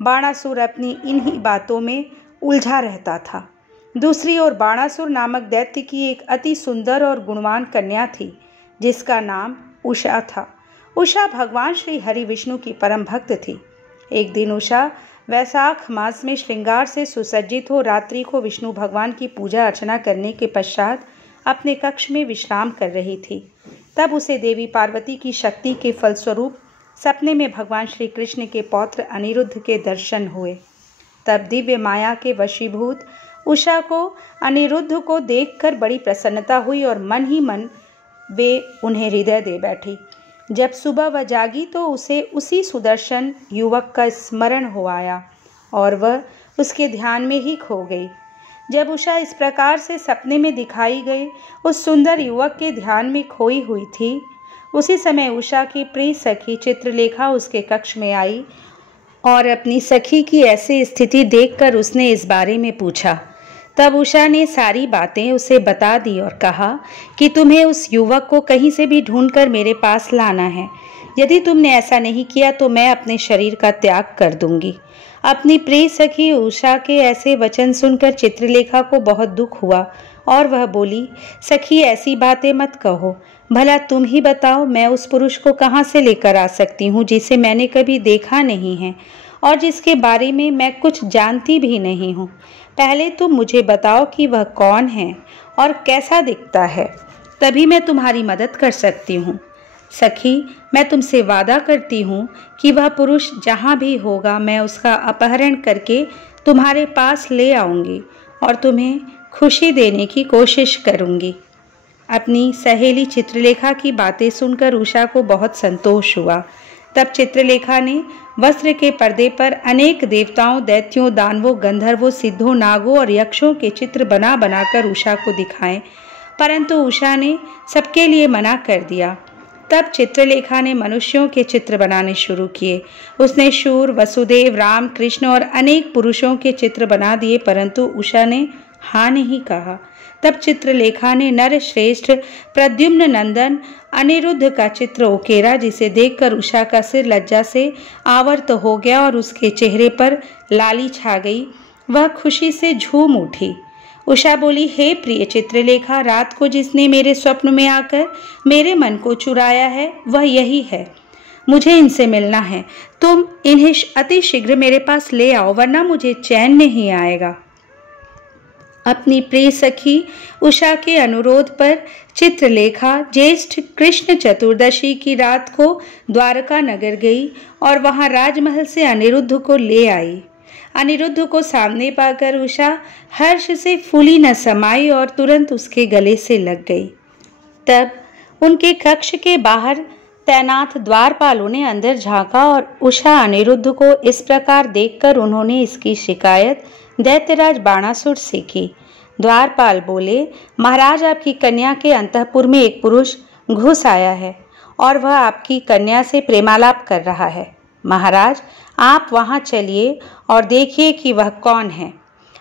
बाणासुर अपनी इन्हीं बातों में उलझा रहता था। दूसरी ओर बाणासुर नामक दैत्य की एक अति सुंदर और गुणवान कन्या थी जिसका नाम उषा था। उषा भगवान श्री हरि विष्णु की परम भक्त थी। एक दिन उषा वैशाख मास में श्रृंगार से सुसज्जित हो रात्रि को विष्णु भगवान की पूजा अर्चना करने के पश्चात अपने कक्ष में विश्राम कर रही थी। तब उसे देवी पार्वती की शक्ति के फलस्वरूप सपने में भगवान श्री कृष्ण के पौत्र अनिरुद्ध के दर्शन हुए। तब दिव्य माया के वशीभूत उषा को अनिरुद्ध को देखकर बड़ी प्रसन्नता हुई और मन ही मन वे उन्हें हृदय दे बैठी। जब सुबह वह जागी तो उसे उसी सुदर्शन युवक का स्मरण हो आया और वह उसके ध्यान में ही खो गई। जब उषा इस प्रकार से सपने में दिखाई गई उस सुंदर युवक के ध्यान में खोई हुई थी, उसी समय उषा की प्रिय सखी चित्रलेखा उसके कक्ष में आई और अपनी सखी की ऐसी स्थिति देखकर उसने इस बारे में पूछा। तब उषा ने सारी बातें उसे बता दी और कहा कि तुम्हें उस युवक को कहीं से भी ढूंढकर मेरे पास लाना है। यदि तुमने ऐसा नहीं किया तो मैं अपने शरीर का त्याग कर दूंगी। अपनी प्रिय सखी उषा के ऐसे वचन सुनकर चित्रलेखा को बहुत दुख हुआ और वह बोली, सखी ऐसी बातें मत कहो। भला तुम ही बताओ, मैं उस पुरुष को कहाँ से लेकर आ सकती हूँ जिसे मैंने कभी देखा नहीं है और जिसके बारे में मैं कुछ जानती भी नहीं हूँ। पहले तुम मुझे बताओ कि वह कौन है और कैसा दिखता है, तभी मैं तुम्हारी मदद कर सकती हूँ। सखी, मैं तुमसे वादा करती हूँ कि वह पुरुष जहाँ भी होगा मैं उसका अपहरण करके तुम्हारे पास ले आऊँगी और तुम्हें खुशी देने की कोशिश करूँगी। अपनी सहेली चित्रलेखा की बातें सुनकर उषा को बहुत संतोष हुआ। तब चित्रलेखा ने वस्त्र के पर्दे पर अनेक देवताओं, दैत्यों, दानवों, गंधर्वों, सिद्धों, नागों और यक्षों के चित्र बना बनाकर उषा को दिखाए, परंतु उषा ने सबके लिए मना कर दिया। तब चित्रलेखा ने मनुष्यों के चित्र बनाने शुरू किए। उसने शूर, वसुदेव, राम, कृष्ण और अनेक पुरुषों के चित्र बना दिए, परंतु उषा ने हाँ नहीं कहा। तब चित्रलेखा ने नर श्रेष्ठ प्रद्युम्न नंदन अनिरुद्ध का चित्र उकेरा, जिसे देखकर उषा का सिर लज्जा से आवर्त हो गया और उसके चेहरे पर लाली छा गई। वह खुशी से झूम उठी। उषा बोली, हे प्रिय चित्रलेखा, रात को जिसने मेरे स्वप्न में आकर मेरे मन को चुराया है वह यही है। मुझे इनसे मिलना है। तुम इन्हें अति शीघ्र मेरे पास ले आओ, वरना मुझे चैन नहीं आएगा। अपनी प्रिय सखी उषा के अनुरोध पर चित्रलेखा ज्येष्ठ कृष्ण चतुर्दशी की रात को द्वारका नगर गई और वहां राजमहल से अनिरुद्ध को ले आई। अनिरुद्ध को सामने पाकर उषा हर्ष से फूली न समाई और तुरंत उसके गले से लग गई। तब उनके कक्ष के बाहर तैनात द्वारपालों ने अंदर झांका और उषा अनिरुद्ध को इस प्रकार देखकर उन्होंने इसकी शिकायत दैत्यराज बाणासुर से की। द्वारपाल बोले, महाराज, आपकी कन्या के अंतःपुर में एक पुरुष घुस आया है और वह आपकी कन्या से प्रेमालाप कर रहा है। महाराज, आप वहां चलिए और देखिए कि वह कौन है।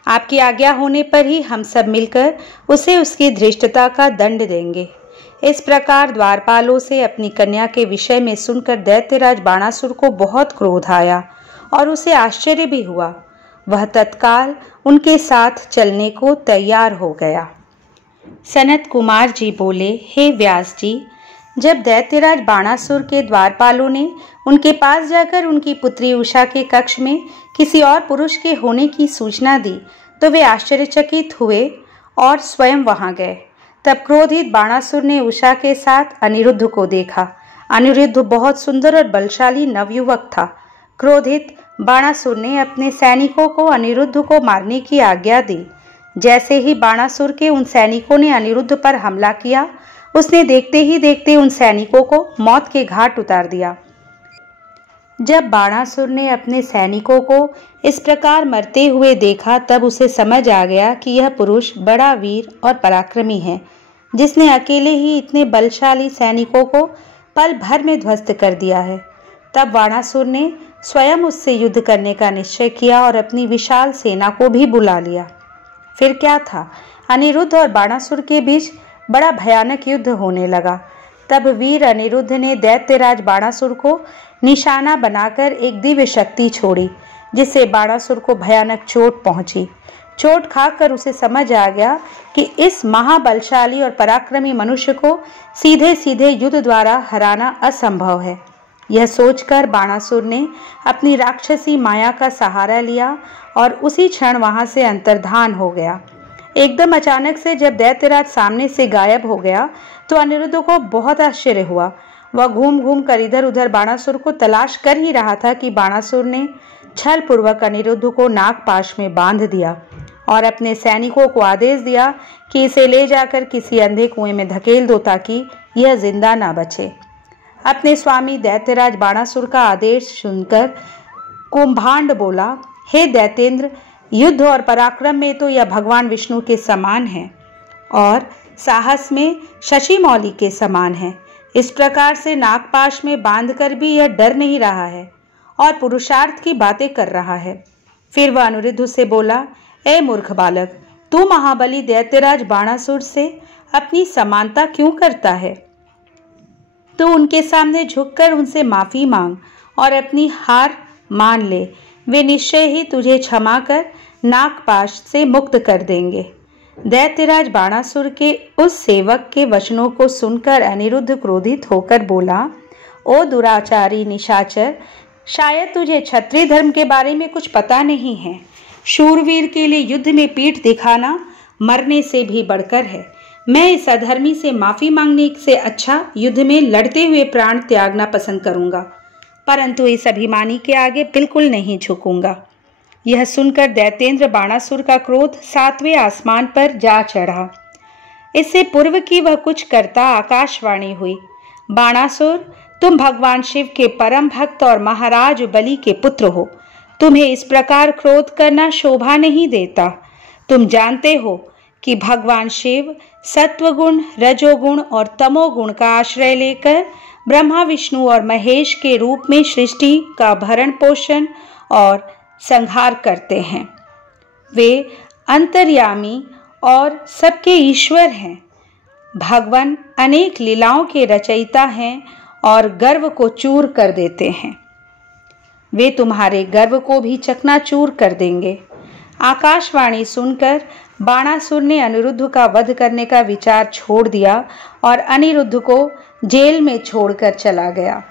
आपकी आज्ञा होने पर ही हम सब मिलकर उसे उसकी धृष्टता का दंड देंगे। इस प्रकार द्वारपालों से अपनी कन्या के विषय में सुनकर दैत्यराज बाणासुर को बहुत क्रोध आया और उसे आश्चर्य भी हुआ। वह तत्काल उनके साथ चलने को तैयार हो गया। सनत कुमार जी बोले, हे व्यास जी, जब दैत्यराज बाणासुर के द्वारपालों ने उनके पास जाकर उनकी पुत्री उषा के कक्ष में किसी और पुरुष के होने की सूचना दी तो वे आश्चर्यचकित हुए और स्वयं वहां गए। तब क्रोधित बाणासुर ने उषा के साथ अनिरुद्ध को देखा। अनिरुद्ध बहुत सुंदर और बलशाली नवयुवक था। क्रोधित बाणासुर ने अपने सैनिकों को अनिरुद्ध को मारने की आज्ञा दी। जैसे ही बाणासुर के उन सैनिकों ने अनिरुद्ध पर हमला किया, उसने देखते ही देखते उन सैनिकों को मौत के घाट उतार दिया। जब बाणासुर ने अपने सैनिकों को इस प्रकार मरते हुए देखा, तब उसे समझ आ गया कि यह पुरुष बड़ा वीर और पराक्रमी है, जिसने अकेले ही इतने बलशाली सैनिकों को पल भर में ध्वस्त कर दिया है। तब बाणासुर ने स्वयं उससे युद्ध करने का निश्चय किया और अपनी विशाल सेना को भी बुला लिया। फिर क्या था, अनिरुद्ध और बाणासुर के बीच बड़ा भयानक युद्ध होने लगा। तब वीर अनिरुद्ध ने दैत्यराज बाणासुर को निशाना बनाकर एक दिव्य शक्ति छोड़ी, जिससे बाणासुर को भयानक चोट पहुंची। चोट खाकर उसे समझ आ गया कि इस महाबलशाली और पराक्रमी मनुष्य को सीधे सीधे युद्ध द्वारा हराना असंभव है। यह सोचकर बाणासुर ने अपनी राक्षसी माया का सहारा लिया और उसी क्षण वहां से अंतर्धान हो गया। एकदम अचानक से जब दैत्यराज सामने से गायब हो गया तो अनिरुद्ध को बहुत आश्चर्य हुआ। वह घूम घूम कर इधर उधर बाणासुर को तलाश कर ही रहा था कि बाणासुर ने छल पूर्वक अनिरुद्ध को नागपाश में बांध दिया और अपने सैनिकों को आदेश दिया कि इसे ले जाकर किसी अंधे कुएं में धकेल दो ताकि यह जिंदा ना बचे। अपने स्वामी दैत्यराज बाणासुर का आदेश सुनकर कुंभांड बोला, हे दैतेंद्र, युद्ध और पराक्रम में तो यह भगवान विष्णु के समान है और साहस में शशिमौली के समान है। इस प्रकार से नागपाश में बांधकर भी यह डर नहीं रहा है और पुरुषार्थ की बातें कर रहा है। फिर वह अनिरुद्ध से बोला, ए मूर्ख बालक, तू महाबली दैत्यराज बाणासुर से अपनी समानता क्यों करता है? तू उनके सामने झुककर उनसे माफी मांग और अपनी हार मान ले। वे निश्चय ही तुझे क्षमा कर नागपाश से मुक्त कर देंगे। दैत्यराज बाणासुर के उस सेवक के वचनों को सुनकर अनिरुद्ध क्रोधित होकर बोला, ओ दुराचारी निशाचर, शायद तुझे क्षत्रिय धर्म के बारे में कुछ पता नहीं है। शूरवीर के लिए युद्ध में पीठ दिखाना मरने से भी बढ़कर है। मैं इस अधर्मी से माफी मांगने से अच्छा युद्ध में लड़ते हुए प्राण त्यागना पसंद करूंगा, परंतु इस अभिमानी के आगे बिल्कुल नहीं झुकूंगा। यह सुनकर दैतेंद्र बाणासुर का क्रोध 7वें आसमान पर जा चढ़ा। इससे पूर्व कि वह कुछ करता आकाशवाणी हुई, बाणासुर तुम भगवान शिव के परम भक्त और महाराज बलि के पुत्र हो। तुम्हें इस प्रकार क्रोध करना शोभा नहीं देता। तुम जानते हो कि भगवान शिव सत्वगुण, रजोगुण और तमोगुण का आश्रय लेकर ब्रह्मा, विष्णु और महेश के रूप में सृष्टि का भरण पोषण और संहार करते हैं। वे अंतर्यामी और सबके ईश्वर हैं। भगवान अनेक लीलाओं के रचयिता हैं और गर्व को चूर कर देते हैं। वे तुम्हारे गर्व को भी चकनाचूर कर देंगे। आकाशवाणी सुनकर बाणासुर ने अनिरुद्ध का वध करने का विचार छोड़ दिया और अनिरुद्ध को जेल में छोड़कर चला गया।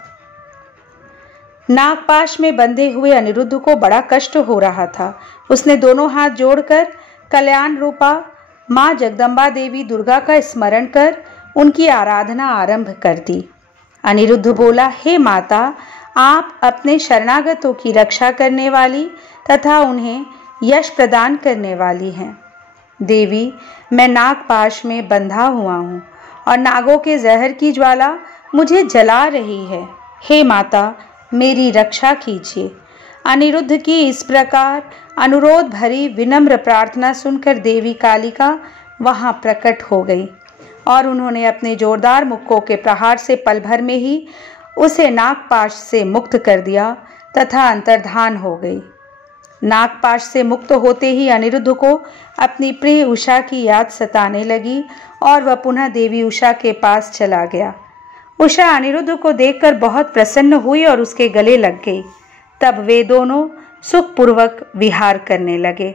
नागपाश में बंधे हुए अनिरुद्ध को बड़ा कष्ट हो रहा था। उसने दोनों हाथ जोड़कर कल्याण रूपा माँ जगदम्बा देवी दुर्गा का स्मरण कर उनकी आराधना आरंभ कर दी। अनिरुद्ध बोला, हे माता, आप अपने शरणागतों की रक्षा करने वाली तथा उन्हें यश प्रदान करने वाली हैं। देवी, मैं नागपाश में बंधा हुआ हूँ और नागों के जहर की ज्वाला मुझे जला रही है। हे माता, मेरी रक्षा कीजिए। अनिरुद्ध की इस प्रकार अनुरोध भरी विनम्र प्रार्थना सुनकर देवी कालिका वहां प्रकट हो गई और उन्होंने अपने जोरदार मुक्कों के प्रहार से पल भर में ही उसे नागपाश से मुक्त कर दिया तथा अंतर्धान हो गई। नागपाश से मुक्त होते ही अनिरुद्ध को अपनी प्रिय उषा की याद सताने लगी और वह पुनः देवी उषा के पास चला गया। उषा अनिरुद्ध को देखकर बहुत प्रसन्न हुई और उसके गले लग गई। तब वे दोनों सुखपूर्वक विहार करने लगे।